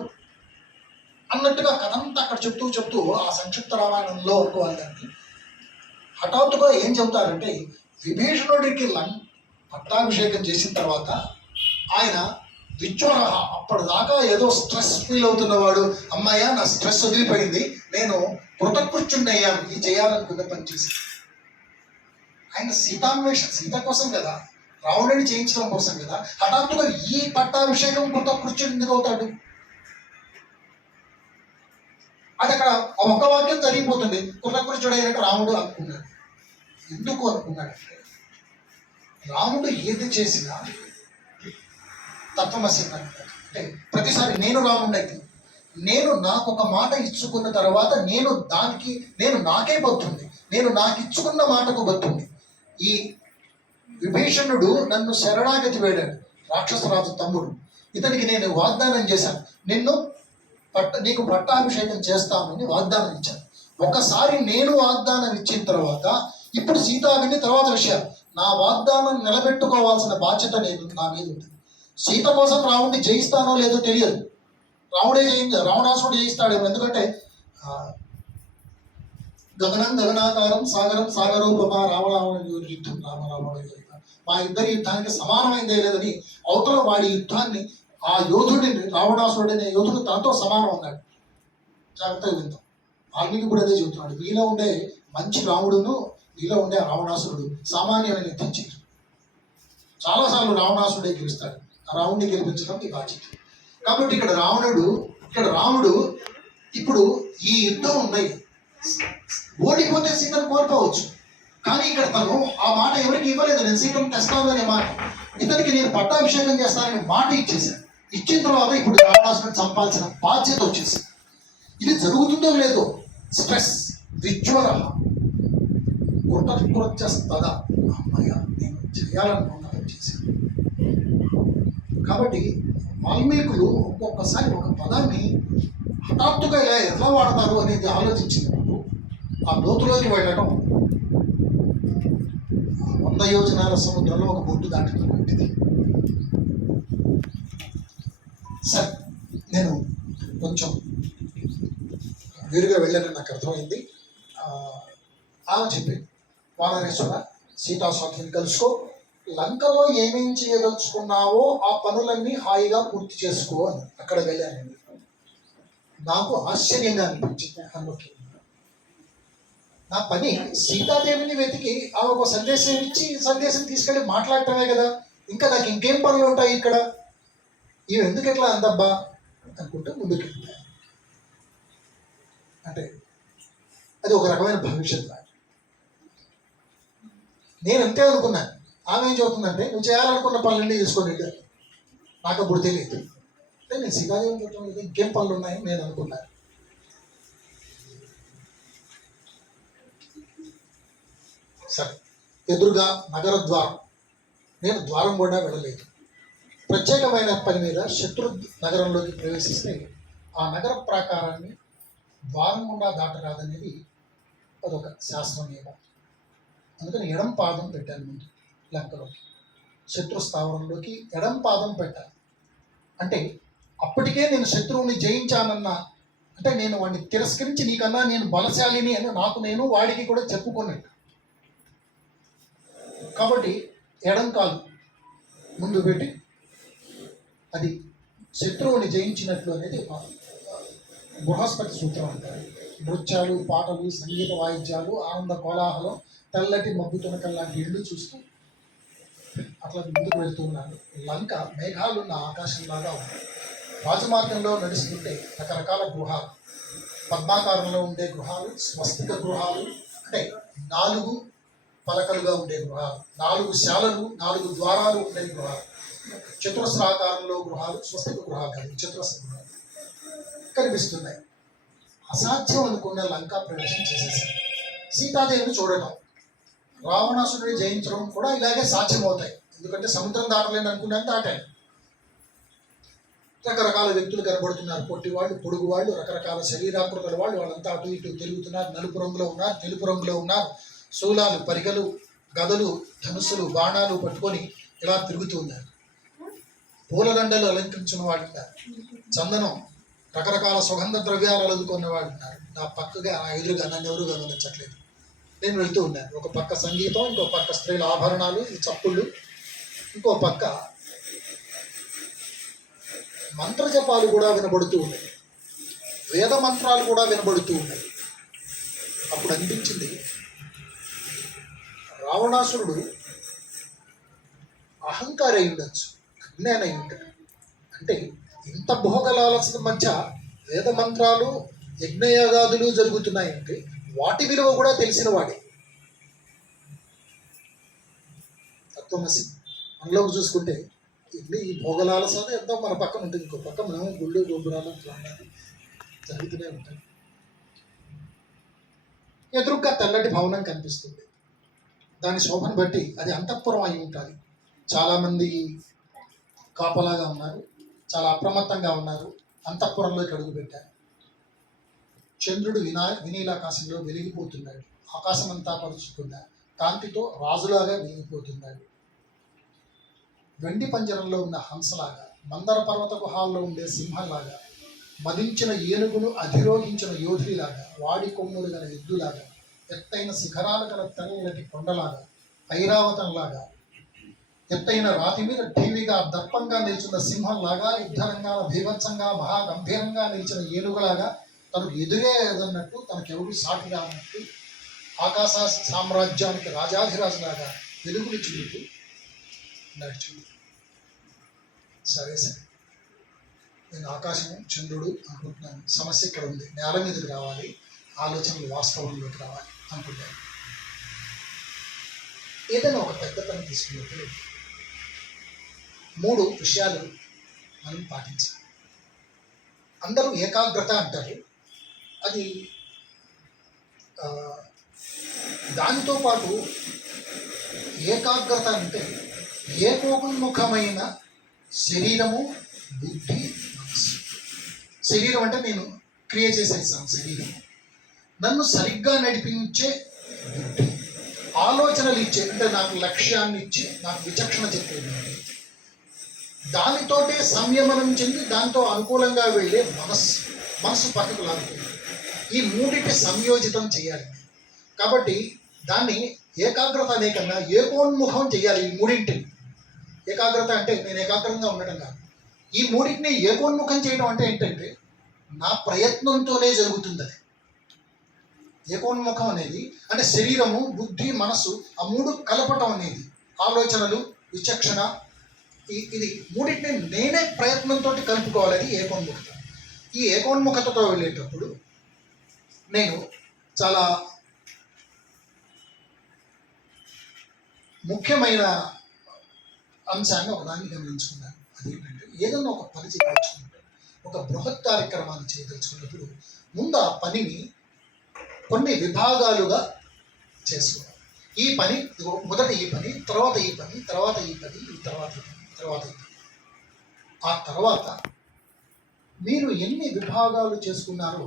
అన్నట్టుగా కథంతా అక్కడ చెప్తూ ఆ సంక్షిప్త రామాయణంలో అనుకోవాలి. హఠాత్తుగా ఏం చెబుతారంటే, విభీషణుడికి పట్టాభిషేకం చేసిన తర్వాత ఆయన విజ్వర, అప్పటిదాకా ఏదో స్ట్రెస్ ఫీల్ అవుతున్నవాడు, అమ్మాయ నా స్ట్రెస్ వదిలిపోయింది, నేను కృతకృత్యుడయ్యాను, ఈ చేయాలనుకున్న పని చేసి. ఆయన సీత కోసం కదా, రావణుడిని చేయించడం కోసం కదా. హఠాత్తుగా ఈ పట్టాభిషేకం కృతకృత్యుడు ఎందుకు అవుతాడు? అది అక్కడ ఒక్క వాక్యం జరిగిపోతుంది. కృతకృత్యుడు అయినట్టు రాముడు అనుకున్నాడు. ఎందుకు అనుకున్నాడంటే, రాముడు ఏది చేసినా తత్వమసి అంటే ప్రతిసారి నేను రాముడు అయితే, నేను నాకు ఒక మాట ఇచ్చుకున్న తర్వాత నేను నాకే బతుంది, నేను నాకు ఇచ్చుకున్న మాటకు బతుంది. ఈ విభీషణుడు నన్ను శరణాగతి వేడాడు, రాక్షసరాజు తమ్ముడు. ఇతనికి నేను వాగ్దానం చేశాను, నీకు పట్టాభిషేకం చేస్తానని వాగ్దానం ఇచ్చాను. ఒకసారి నేను వాగ్దానం ఇచ్చిన తర్వాత ఇప్పుడు సీతావిని తర్వాత విషయాలు, నా వాగ్దానం నిలబెట్టుకోవాల్సిన బాధ్యత నా మీద ఉంటుంది. సీత కోసం రావణుడిని జయిస్తానో లేదో తెలియదు. రావణాసురుడు జయిస్తాడేమో. ఎందుకంటే గగనం గగనాకారం సాగరం సాగరూపమా రావణావణ యుద్ధం రామరావణ మా ఇద్దరి యుద్ధానికి సమానమైందే లేదని అవతల వాడి యుద్ధాన్ని, ఆ యోధుడిని, రావణాసురుడు అనే యోధుడు తనతో సమానం అన్నాడు. జాగ్రత్తగా విందాం. వాల్మీకి కూడా అదే చెబుతున్నాడు. వీలో ఉండే మంచి రాముడును వీలో ఉండే రావణాసురుడు సామాన్యమైన యుద్ధం చేయరు. చాలాసార్లు రావణాసురుడే గెలుస్తాడు. ఆ రావణుడిని గెలిపించడం ఈ బాధ్యత. కాబట్టి ఇక్కడ రాముడు ఇప్పుడు ఈ యుద్ధం ఉన్నాయి, ఓడిపోతే సీతను కోల్పోవచ్చు. కానీ ఇక్కడ తను ఆ మాట ఎవరికి ఇవ్వలేదు. నేను సీతను తెస్తాను అనే మాట, ఇతనికి నేను పట్టాభిషేకం చేస్తానని మాట ఇచ్చేశాను. ఇచ్చిన తర్వాత ఇప్పుడు రావణాసురుడిని చంపాల్సిన బాధ్యత వచ్చేసింది. ఇది జరుగుతుందో లేదో స్ట్రెస్, విజ్వర కృతకృత్యస్తదా, అమ్మయ్య నేను చేయాలనుకున్నాను చేశాను. కాబట్టి వాల్మీకులు ఒక్కొక్కసారి ఒక పదాన్ని హఠాత్తుగా ఇలా ఎట్లా వాడతారు అనేది ఆలోచించినప్పుడు ఆ లోతులోకి వెళ్ళడం 100 యోజనాల సముద్రంలో ఒక బొట్టు దాటుతున్నది. సరే, నేను కొంచెం వీరుగా వెళ్ళానని నాకు అర్థమైంది. ఆమె చెప్పింది, వానరేశ్వర సీతా సాధ్యం కలుసుకో, లంకలో ఏమేం చేయదలుచుకున్నావో ఆ పనులన్నీ హాయిగా పూర్తి చేసుకో అని. అక్కడ వెళ్ళానండి. నాకు ఆశ్చర్యంగా అనిపించింది. అందుకే నా పని సీతాదేవిని వెతికి ఆమెకు సందేశం ఇచ్చి సందేశం తీసుకెళ్ళి మాట్లాడటమే కదా, ఇంకా నాకు ఇంకేం పనులు ఉంటాయి ఇక్కడ, ఇవి ఎందుకు ఎట్లా అందబ్బా అనుకుంటే ముందుకు వెళ్తాను. అంటే అది ఒక రకమైన భవిష్యత్. నేను అంతే అనుకున్నాను. ఆమె ఏం చెబుతుందంటే, నువ్వు చేయాలనుకున్న పనులన్నీ చేసుకొని వెళ్ళాను. నాకు అప్పుడు తెలియదు. అంటే నేను సీతాదేవిని చూడటం లేదు, ఇంకేం పనులు ఉన్నాయని నేను అనుకున్నాను. సరే, ఎదురుగా నగర ద్వారం. నేను ద్వారం కూడా వెళ్ళలేదు. ప్రత్యేకమైన పని మీద శత్రు నగరంలోకి ప్రవేశిస్తే ఆ నగర ప్రాకారాన్ని ద్వారం గుండా దాటరాదనేది అదొక శాస్త్ర నియమం. అందుకని ఎడం పాదం పెట్టాను ముందు లంకలోకి, శత్రు స్థావరంలోకి ఎడం పాదం పెట్టాను. అంటే అప్పటికే నేను శత్రువుని జయించానన్న, అంటే నేను వాడిని తిరస్కరించి నీకన్నా నేను బలశాలిని అని నాకు నేను వాడికి కూడా చెప్పుకున్నట్టు. కాబట్టి ఎడం కాలు ముందు పెట్టి అది శత్రువుని జయించినట్లు అనేది బృహస్పతి సూత్రం అంటారు. నృత్యాలు, పాటలు, సంగీత వాయిద్యాలు, ఆనంద కోలాహలం, తెల్లటి మబ్బు తునకల్లాంటి ఇళ్ళు చూస్తూ అట్లా ముందుకు వెళ్తూ ఉన్నాను. లంక మేఘాలున్న ఆకాశంలాగా ఉంది. రాజమార్గంలో నడుస్తుంటే రకరకాల గృహాలు, పద్మాకారంలో ఉండే గృహాలు, స్వస్తిక గృహాలు, అంటే 4 పలకలుగా ఉండే గృహాలు, 4 శాలలు, 4 ద్వారాలు ఉండే గృహాలు, చతురస్రాకారంలో గృహాలు, స్వస్తిక గృహాలు కాదు, చతురస్ర గృహాలు కనిపిస్తున్నాయి. అసాధ్యం అనుకున్న లంకా ప్రవేశం చేసేసారు. సీతాదేవిని చూడటం, రావణాసురుడిని జయించడం కూడా ఇలాగే సాధ్యమవుతాయి. ఎందుకంటే సముద్రం దాటలేని అనుకున్నాను దాటాను. రకరకాల వ్యక్తులు కనబడుతున్నారు, పొట్టి వాళ్ళు, పొడుగు వాళ్ళు, రకరకాల శరీరాకృతుల వాళ్ళు, వాళ్ళంతా అటు ఇటు తిరుగుతున్నారు. నలుపు రంగులో ఉన్నారు, తెలుపు రంగులో ఉన్నారు, శూలాలు, పరిగలు, గదలు, ధనుస్సులు, బాణాలు పట్టుకొని ఇలా తిరుగుతూ ఉన్నారు. పూలదండలు అలంకరించిన వాళ్ళు ఉన్నారు, చందనం, రకరకాల సుగంధ ద్రవ్యాలు అలుదుకున్న వాళ్ళు ఉన్నారు. నా పక్కగా, నా ఎదురుగా నన్ను ఎవరు గమనించట్లేదు. నేను వెళ్తూ ఉన్నాను. ఒక పక్క సంగీతం, ఇంకో పక్క స్త్రీల ఆభరణాలు, చప్పుళ్ళు, ఇంకో పక్క మంత్రజపాలు కూడా వినబడుతూ ఉన్నాయి, వేద మంత్రాలు కూడా వినబడుతూ ఉన్నాయి. అప్పుడు అనిపించింది, రావణాసురుడు అహంకారి అయి ఉండొచ్చు, అజ్ఞాని అయి ఉంటాడు. అంటే ఇంత భోగలాలసల మధ్య వేద మంత్రాలు, యజ్ఞయాగాదులు జరుగుతున్నాయంటే వాటి విలువ కూడా తెలిసిన వాడే. తత్వమసి మనలోకి చూసుకుంటే ఈ భోగలాలస ఎంతో మన పక్కన ఉంటుంది, ఇంకో పక్క మనం గుళ్ళు గోపురాలు జరుగుతూనే ఉంటాయి. ఎదురుగా తెల్లటి భవనం కనిపిస్తుంది. దాని శోభను బట్టి అది అంతఃపురం అయి ఉంటుంది. చాలామంది కాపలాగా ఉన్నారు, చాలా అప్రమత్తంగా ఉన్నారు. అంతఃపురంలోకి అడుగు పెట్టారు. చంద్రుడు వినీలాకాశంలో వెలిగిపోతున్నాడు. ఆకాశం అంతా పరుచుకున్న కాంతితో రాజులాగా వెలిగిపోతున్నాడు. వెండి పంజరంలో ఉన్న హంసలాగా, మందర పర్వత గుహాల్లో ఉండే సింహంలాగా, మదించిన ఏనుగును అధిరోహించిన యోధుడిలాగా, వాడి కొమ్ములు గల ఎద్దులాగా, ఎత్తైన శిఖరాలు గల తెల్లటి కొండలాగా, ఐరావతంలాగా, ఎత్తైన రాతి మీద టీవీగా దర్పంగా నిలిచిన సింహంలాగా, యుద్ధరంగాల భీభత్సంగా మహాగంభీరంగా నిలిచిన ఏనుగులాగా, తనకు ఎదురే ఏదన్నట్టు, తనకెవరు సాటిగా ఉన్నట్టు, ఆకాశ సామ్రాజ్యానికి రాజాధిరాజులాగా వెలుగులు చూడుతూ నడిచింది. సరే నేను ఆకాశం, చంద్రుడు అనుకుంటున్నాను. సమస్య ఇక్కడ ఉంది, నేల మీదకి రావాలి, ఆలోచనలు వాస్తవంలోకి రావాలి అనుకుంటాను. ఏదైనా ఒక పెద్ద పని తీసుకున్నప్పుడు 3 విషయాలు మనం పాటించాలి. అందరూ ఏకాగ్రత అంటారు, అది దానితో పాటు ఏకాగ్రత అంటే ఏకోన్ముఖమైన శరీరము, బుద్ధి, మనసు. శరీరం అంటే నేను క్రియేట్ చేసేసాను. శరీరం నన్ను సరిగ్గా నడిపించే బుద్ధి, ఆలోచనలు ఇచ్చే, అంటే నాకు లక్ష్యాన్ని ఇచ్చి నాకు విచక్షణ చెప్పేది, దానితోటే సంయమనం చెంది దాంతో అనుకూలంగా వెళ్ళే మనస్సు పక్కకు లాగుతుంది. ఈ 3టి సంయోజితం చేయాలి. కాబట్టి దాన్ని ఏకాగ్రత అనే కన్నా ఏకోన్ముఖం చేయాలి. ఈ 3టిని ఏకాగ్రత అంటే నేను ఏకాగ్రంగా ఉండడం కాదు, ఈ 3టిని ఏకోన్ముఖం చేయడం అంటే ఏంటంటే నా ప్రయత్నంతోనే జరుగుతుంది. అది ఏకోన్ముఖం అనేది అంటే శరీరము, బుద్ధి, మనసు ఆ 3 కలపటం అనేది, ఆలోచనలు, విచక్షణ, ఇది 3టిని నేనే ప్రయత్నంతో కలుపుకోవాలి. అది ఏకోన్ముఖత. ఈ ఏకోన్ముఖతతో వెళ్ళేటప్పుడు నేను చాలా ముఖ్యమైన అంశాన్ని ఒకదాన్ని గమనించుకున్నాను. అదేంటంటే ఏదన్నా ఒక పని చేయదలుచుకున్నప్పుడు, ఒక బృహత్ కార్యక్రమాన్ని చేయదలుచుకున్నప్పుడు ముందు ఆ పనిని కొన్ని విభాగాలుగా చేసుకోవాలి. ఈ పని మొదట ఈ పని, తర్వాత ఈ పని, తర్వాత ఈ పని, తర్వాత ఈ పని, తర్వాత ఈ పని. ఆ తర్వాత మీరు ఎన్ని విభాగాలు చేసుకున్నారో,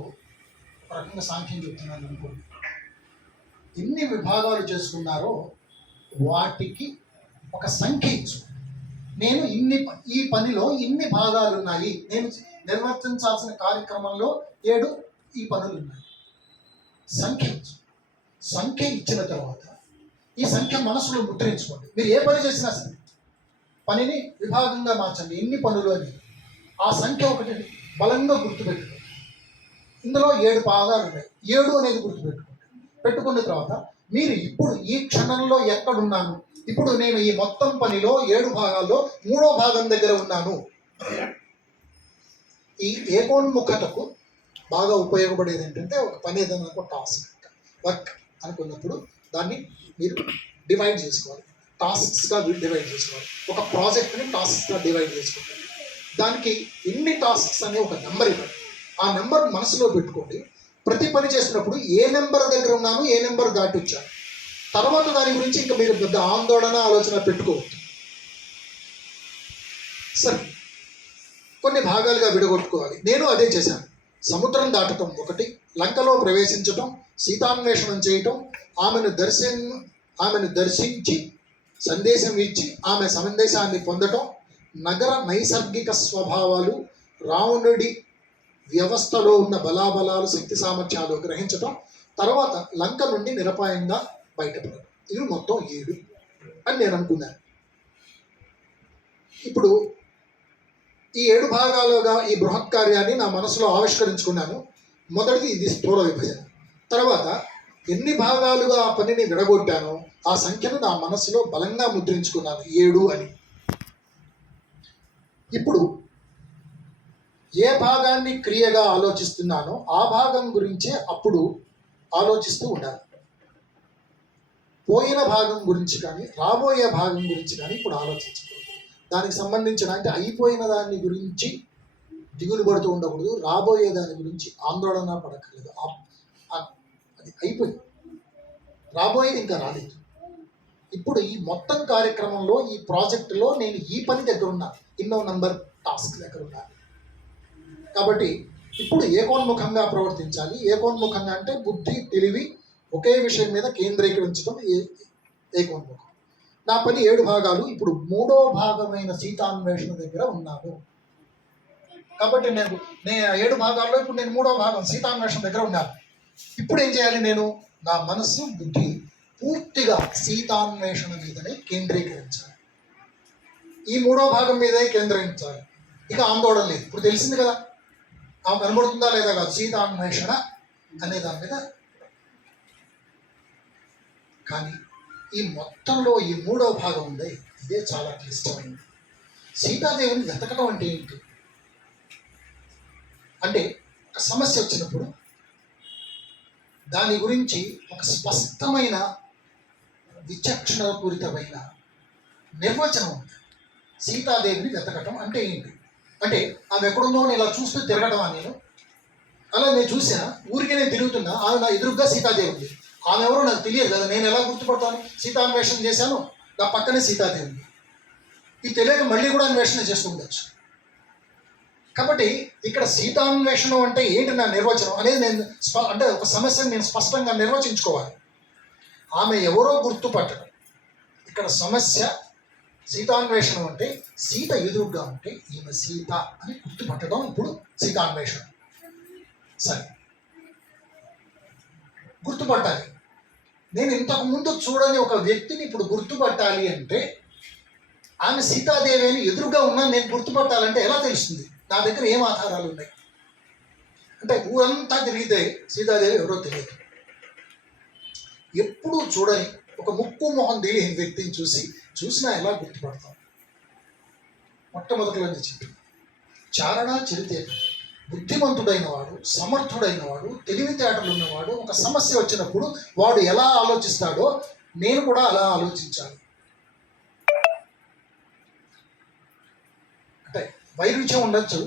ఒక రకంగా సాంఖ్యం చెప్తున్నాను అనుకోండి, ఎన్ని విభాగాలు చేసుకున్నారో వాటికి ఒక సంఖ్య ఇచ్చు. నేను ఈ పనిలో ఇన్ని భాగాలు ఉన్నాయి, నేను నిర్వర్తించాల్సిన కార్యక్రమంలో 7 ఈ పనులు ఉన్నాయి. సంఖ్య ఇచ్చు. సంఖ్య ఇచ్చిన తర్వాత ఈ సంఖ్య మనసులో ముద్రించుకోండి. మీరు ఏ పని చేసినా సరే పనిని విభాగంగా మార్చండి, ఎన్ని పనులు అని. ఆ సంఖ్య ఒకటి బలంగా గుర్తుపెట్టుకోండి. ఇందులో 7 భాగాలు ఉన్నాయి, 7 అనేది గుర్తుపెట్టుకోండి. పెట్టుకున్న తర్వాత మీరు ఇప్పుడు ఈ క్షణంలో ఎక్కడున్నాను, ఇప్పుడు నేను ఈ మొత్తం పనిలో 7 భాగాల్లో 3వ భాగం దగ్గర ఉన్నాను. ఈ ఏకోన్ముఖతకు బాగా ఉపయోగపడేది ఏంటంటే ఒక పని ఏదైనా ఒక టాస్క్ వర్క్ అనుకున్నప్పుడు దాన్ని మీరు డివైడ్ చేసుకోవాలి, టాస్క్స్గా డివైడ్ చేసుకోవాలి. ఒక ప్రాజెక్ట్ని టాస్క్స్గా డివైడ్ చేసుకోవాలి. దానికి ఎన్ని టాస్క్స్ అనే ఒక నెంబర్ ఇవ్వండి. ఆ నెంబర్ మనసులో పెట్టుకోండి. ప్రతి పని చేసినప్పుడు ఏ నెంబర్ దగ్గర ఉన్నాను, ఏ నెంబర్ దాటి వచ్చాను, తర్వాత దాని గురించి ఇంకా మీరు పెద్ద ఆందోళన ఆలోచన పెట్టుకోవద్దు. సరే, కొన్ని భాగాలుగా విడగొట్టుకోవాలి. నేను అదే చేశాను. సముద్రం దాటటం ఒకటి, లంకలో ప్రవేశించటం, సీతాన్వేషణం చేయటం, ఆమెను దర్శించి సందేశం ఇచ్చి ఆమె సందేశాన్ని పొందటం, నగర నైసర్గిక స్వభావాలు, రావణుడి వ్యవస్థలో ఉన్న బలాబలాలు, శక్తి సామర్థ్యాలు గ్రహించటం, తర్వాత లంక నుండి నిరపాయంగా బయటపడటం. ఇవి మొత్తం 7 అని నేను అనుకున్నాను. ఇప్పుడు ఈ 7 భాగాలుగా ఈ బృహత్ కార్యాన్ని నా మనసులో ఆవిష్కరించుకున్నాను. మొదటిది ఇది స్థూల విభజన. తర్వాత ఎన్ని భాగాలుగా ఆ పనిని విడగొట్టానో ఆ సంఖ్యను నా మనసులో బలంగా ముద్రించుకున్నాను, 7 అని. ఇప్పుడు ఏ భాగాన్ని క్రియగా ఆలోచిస్తున్నానో ఆ భాగం గురించే అప్పుడు ఆలోచిస్తూ ఉండాలి. పోయిన భాగం గురించి కానీ రాబోయే భాగం గురించి కానీ ఇప్పుడు ఆలోచించకూడదు. దానికి సంబంధించిన అంటే అయిపోయిన దాని గురించి దిగులు పడుతూ ఉండకూడదు, రాబోయే దాని గురించి ఆందోళన పడక్కర్లేదు. అది అయిపోయింది, రాబోయేది ఇంకా రాలేదు. ఇప్పుడు ఈ మొత్తం కార్యక్రమంలో, ఈ ప్రాజెక్టులో నేను ఈ పని దగ్గర ఉన్నాను, ఎన్నో నంబర్ టాస్క్ దగ్గర ఉన్నాను. కాబట్టి ఇప్పుడు ఏకోన్ముఖంగా ప్రవర్తించాలి. ఏకోన్ముఖంగా అంటే బుద్ధి, తెలివి ఒకే విషయం మీద కేంద్రీకరించడం ఏకోన్ముఖం. నా పని 7 భాగాలు. ఇప్పుడు 3వ భాగమైన సీతాన్వేషణ దగ్గర ఉన్నాను. కాబట్టి నేను 7 భాగాల్లో ఇప్పుడు నేను 3వ భాగం సీతాన్వేషణ దగ్గర ఉన్నాను. ఇప్పుడు ఏం చేయాలి? నేను నా మనస్సు, బుద్ధి పూర్తిగా సీతాన్వేషణ మీదనే కేంద్రీకరించాలి. ఈ 3వ భాగం మీదే కేంద్రీకరించాలి. ఇక ఆందోళన లేదు. ఇప్పుడు తెలిసింది కదా, ఆమె కనబడుతుందా లేదా కాదు, సీతాన్వేషణ అనే దాని మీద. కానీ ఈ మొత్తంలో ఈ 3వ భాగం ఉంది, ఇదే చాలా క్లిష్టమైంది. సీతాదేవిని వెతకడం అంటే ఏంటి అంటే, ఒక సమస్య వచ్చినప్పుడు దాని గురించి ఒక స్పష్టమైన విచక్షణపూరితమైన నిర్వచనం ఉంది. సీతాదేవిని వెతకటం అంటే ఏంటి అంటే, ఆమె ఎక్కడుందో ఇలా చూస్తూ తిరగడం. నేను అలా నేను చూసినా, ఊరికే నేను తిరుగుతున్నా, ఆమె నా ఎదురుగా సీతాదేవి ఉంది. ఆమె ఎవరో నాకు తెలియదు కదా, నేను ఎలా గుర్తుపడతాను? సీతాన్వేషణ చేశాను, నా పక్కనే సీతాదేవి ఉంది. ఇది తెలియక మళ్ళీ కూడా అన్వేషణ చేస్తూ ఉండొచ్చు. కాబట్టి ఇక్కడ సీతాన్వేషణం అంటే ఏంటి, నా నిర్వచనం అనేది నేను అంటే ఒక సమస్యను నేను స్పష్టంగా నిర్వచించుకోవాలి. ఆమె ఎవరో గుర్తుపట్టడం ఇక్కడ సమస్య. సీతాన్వేషణం అంటే సీత ఎదురుగా ఉంటే ఈమె సీత అని గుర్తుపట్టడం ఇప్పుడు సీతాన్వేషణ. సరే, గుర్తుపట్టాలి. నేను ఇంతకు ముందు చూడని ఒక వ్యక్తిని ఇప్పుడు గుర్తుపట్టాలి అంటే, ఆమె సీతాదేవి అని ఎదురుగా ఉన్నా నేను గుర్తుపట్టాలంటే ఎలా తెలుస్తుంది? నా దగ్గర ఏం ఆధారాలు ఉన్నాయి అంటే, ఊరంతా తిరిగితే సీతాదేవి ఎవరో తెలియదు. ఎప్పుడూ చూడని ఒక ముక్కు మొహం తెలియని వ్యక్తిని చూసినా ఎలా గుర్తుపడతాం? మొట్టమొదటిలోనే చెప్పి, చారణ చరితే బుద్ధిమంతుడైన వాడు, సమర్థుడైన వాడు, తెలివితేటలు ఉన్నవాడు ఒక సమస్య వచ్చినప్పుడు వాడు ఎలా ఆలోచిస్తాడో నేను కూడా అలా ఆలోచించాలి. అంటే వైరుధ్యం ఉండొచ్చు.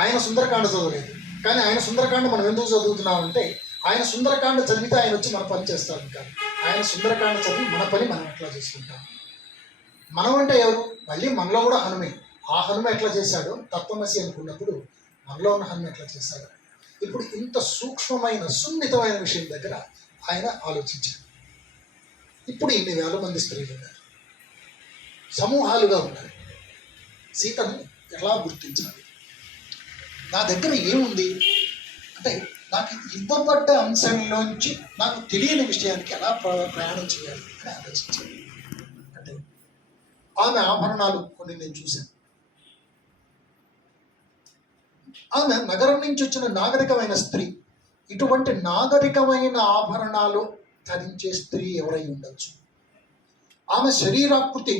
ఆయన సుందరకాండ చదవలేదు, కానీ ఆయన సుందరకాండ మనం ఎందుకు చదువుతున్నామంటే, ఆయన సుందరకాండ చదివితే ఆయన వచ్చి మన పని చేస్తాడు. కానీ ఆయన సుందరకాండ చదివి మన పని మనం ఎట్లా చేసుకుంటాం? మనం అంటే ఎవరు? మళ్ళీ మనలో కూడా హనుమే. ఆ హనుమ ఎట్లా చేశాడో, తత్వమసి అనుకున్నప్పుడు మనలో ఉన్న హనుమ ఎట్లా చేశాడు? ఇప్పుడు ఇంత సూక్ష్మమైన సున్నితమైన విషయం దగ్గర ఆయన ఆలోచించాడు. ఇప్పుడు ఇన్ని వేల మంది స్త్రీలు ఉన్నారు, సమూహాలుగా ఉన్నారు. సీతను ఎలా గుర్తించాలి? నా దగ్గర ఏముంది అంటే, నాకు ఇవ్వబడ్డ అంశంలోంచి నాకు తెలియని విషయానికి ఎలా ప్రయాణం చేయాలి అని ఆలోచించాలి. అంటే ఆమె ఆభరణాలు కొన్ని నేను చూశాను. ఆమె నగరం నుంచి వచ్చిన నాగరికమైన స్త్రీ. ఇటువంటి నాగరికమైన ఆభరణాలు ధరించే స్త్రీ ఎవరై ఉండొచ్చు? ఆమె శరీరాకృతి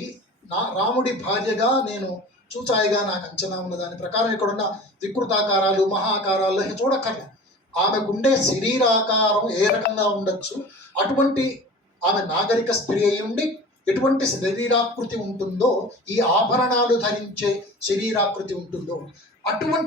రాముడి భార్యగా నేను చూచాయిగా నాకు అంచనా ఉన్న దాని ప్రకారం ఇక్కడున్న వికృతాకారాలు మహాకారాలు చూడక్కర్లే. ఆమెకుండే శరీరాకారం ఏ రకంగా ఉండొచ్చు, అటువంటి ఆమె నాగరిక స్త్రీ అయి ఉండి ఎటువంటి శరీరాకృతి ఉంటుందో, ఈ ఆభరణాలు ధరించే శరీరాకృతి ఉంటుందో అటువంటి